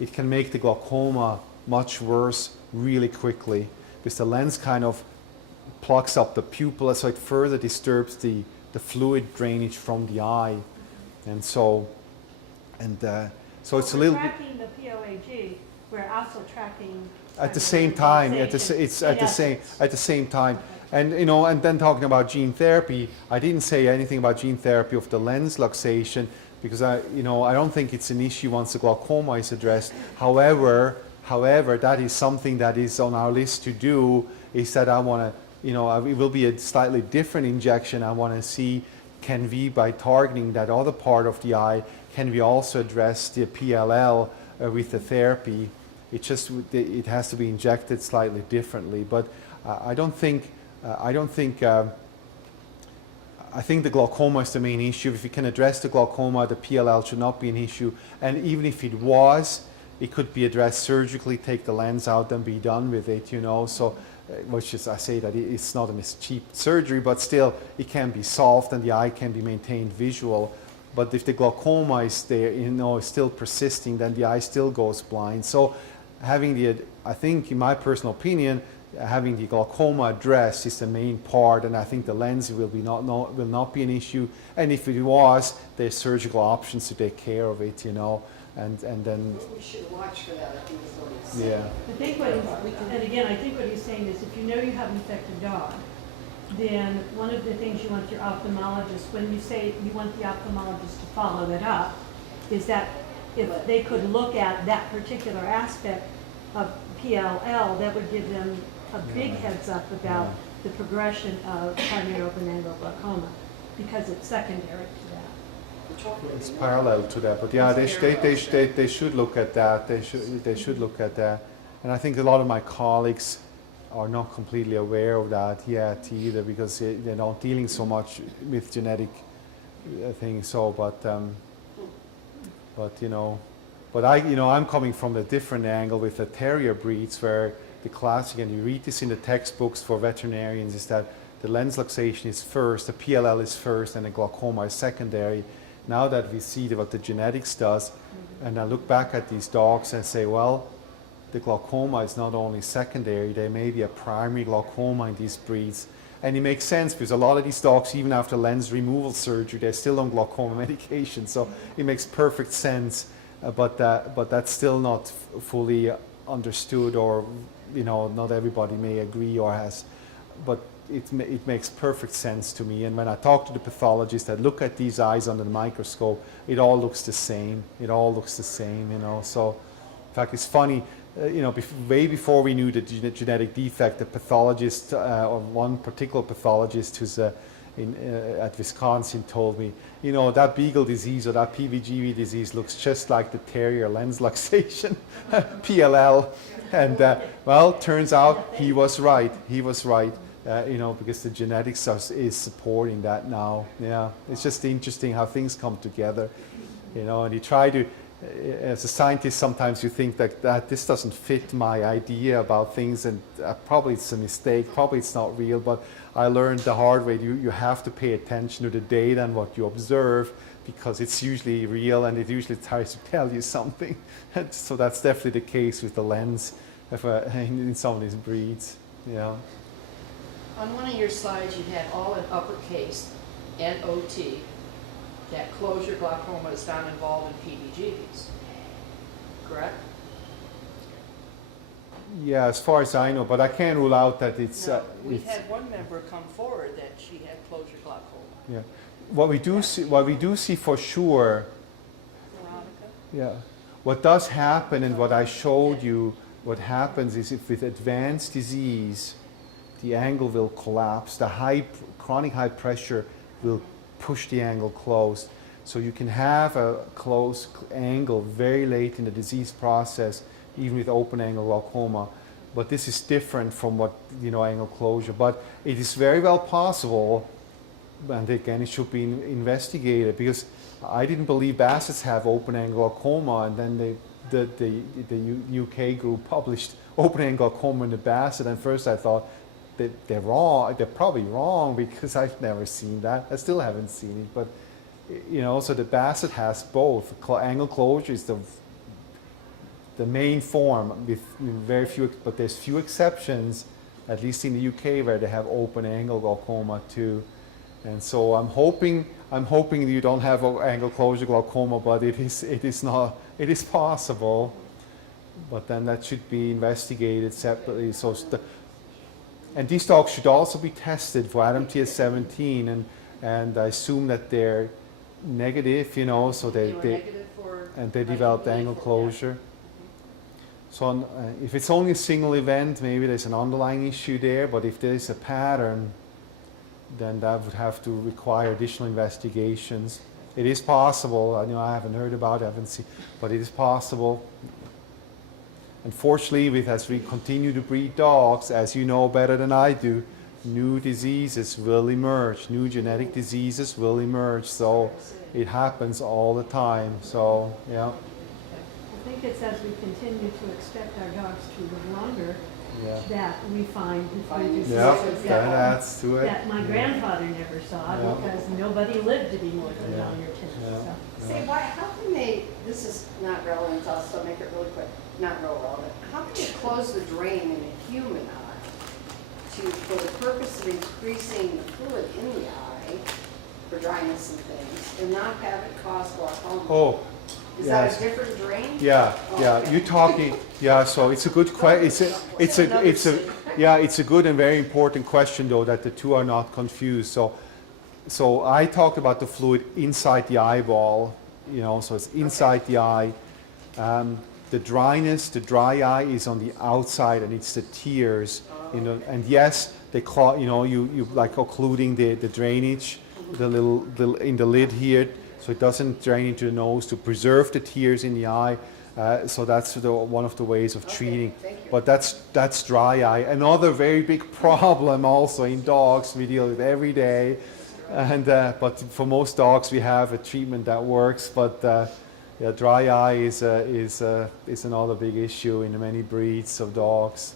it can make the glaucoma much worse really quickly, because the lens kind of plugs up the pupil, so it further disturbs the fluid drainage from the eye. And so it's a little bit Tracking the POAG, we're also tracking at the same time. At the same time. And you know, and then talking about gene therapy, I didn't say anything about gene therapy of the lens luxation because I don't think it's an issue once the glaucoma is addressed. However, that is something that is on our list to do. Is that I want to, it will be a slightly different injection. I want to see, can we, by targeting that other part of the eye, can we also address the PLL with the therapy? It has to be injected slightly differently. But I think the glaucoma is the main issue. If we can address the glaucoma, the PLL should not be an issue. And even if it was, it could be addressed surgically, take the lens out and be done with it, So, which is, I say that it's not a cheap surgery, but still it can be solved and the eye can be maintained visual. But if the glaucoma is there, is still persisting, then the eye still goes blind. So I think, in my personal opinion, having the glaucoma addressed is the main part, and I think the lens will not be an issue. And if it was, there's surgical options to take care of it, you know, and then We should watch for that, I think is what it's saying. yeah. I think what he's, and again, I think what he's saying is if you know you have an infected dog, then one of the things you want your ophthalmologist, when you say you want the ophthalmologist to follow it up, is that if they could look at that particular aspect of PLL, that would give them a big heads up about Yeah. the progression of primary open-angle glaucoma, because it's secondary to that. We're talking It's about- parallel to that, but yeah, they should look at that. They should look at that, and I think a lot of my colleagues are not completely aware of that yet either, because they're not dealing so much with genetic things. So, but you know, but I'm coming from a different angle with the terrier breeds, where the classic, and you read this in the textbooks for veterinarians, is that the lens luxation is first, the PLL is first, and the glaucoma is secondary. Now that we see what the genetics does, and I look back at these dogs and say, well, the glaucoma is not only secondary, there may be a primary glaucoma in these breeds. And it makes sense, because a lot of these dogs, even after lens removal surgery, they're still on glaucoma medication. So it makes perfect sense, but that's still not fully understood, or not everybody may agree or has. But it makes perfect sense to me. And when I talk to the pathologists that look at these eyes under the microscope, it all looks the same. It all looks the same, So, in fact, it's funny. Way before we knew the genetic defect, the pathologist, or one particular pathologist who's at Wisconsin, told me, that beagle disease or that PBGV disease looks just like the terrier lens luxation, PLL. And well, turns out he was right. He was right, because the genetics is supporting that now. Yeah, it's just interesting how things come together, and you try to. As a scientist, sometimes you think that this doesn't fit my idea about things, and probably it's a mistake, probably it's not real, but I learned the hard way. You have to pay attention to the data and what you observe, because it's usually real and it usually tries to tell you something. And so that's definitely the case with the lens in some of these breeds. Yeah. On one of your slides, you had all in uppercase, NOT, that closure glaucoma is not involved in PBGVs, correct? Yeah, as far as I know, but I can't rule out that it's. No, we had one member come forward that she had closure glaucoma. Yeah, what we do see for sure. Veronica? Yeah, what does happen, and what I showed you, what happens is, if with advanced disease, the angle will collapse. The chronic high pressure will push the angle closed. So you can have a close angle very late in the disease process, even with open angle glaucoma. But this is different from what, angle closure. But it is very well possible, and again, it should be investigated, because I didn't believe bassets have open angle glaucoma, and then the UK group published open angle glaucoma in the basset, and first I thought, they're wrong. They're probably wrong, because I've never seen that. I still haven't seen it. But so the basset has both. Angle closure is the main form, with very few. But there's few exceptions, at least in the UK, where they have open angle glaucoma too. And so I'm hoping you don't have angle closure glaucoma, but it is possible. But then that should be investigated separately. So. And these dogs should also be tested for ADAMTS17, and I assume that they're negative, so They were negative for. and they developed angle closure. So if it's only a single event, maybe there's an underlying issue there, but if there's a pattern, then that would have to require additional investigations. It is possible. I haven't heard about it, I haven't seen, but it is possible. Unfortunately, as we continue to breed dogs, as you know better than I do, new diseases will emerge, new genetic diseases will emerge. So it happens all the time. So, yeah. I think it's as we continue to expect our dogs to live longer, Yeah. that we find Finding diseases Yeah, diseases, that adds to it. that my grandfather never saw, Yeah. because nobody lived to be more than Yeah. 9 or 10. Yeah. So. Say, how can they, this is not relevant to us, so I'll make it really quick, not real relevant. How can you close the drain in a human eye? for the purpose of increasing the fluid in the eye for dryness and things, and not have it cause glaucoma? Oh, Is that yes. a different drain? Yeah, Oh, yeah, okay. you're talking, yeah, so it's a good question, it's a good and very important question though, that the two are not confused. So I talked about the fluid inside the eyeball, you know, so it's inside the eye. The dryness, the dry eye is on the outside, and it's the tears, you know, and yes, they clog, you know, you like occluding the drainage, the little in the lid here, so it doesn't drain into the nose, to preserve the tears in the eye. So that's one of the ways of treating. Thank you. But that's dry eye. Another very big problem also in dogs we deal with every day. And but for most dogs we have a treatment that works. But yeah, dry eye is another big issue in many breeds of dogs.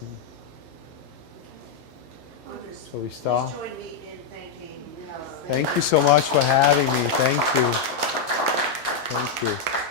András, So we stop. please join me in thanking. Thank you so much for having me. Thank you. Thank you.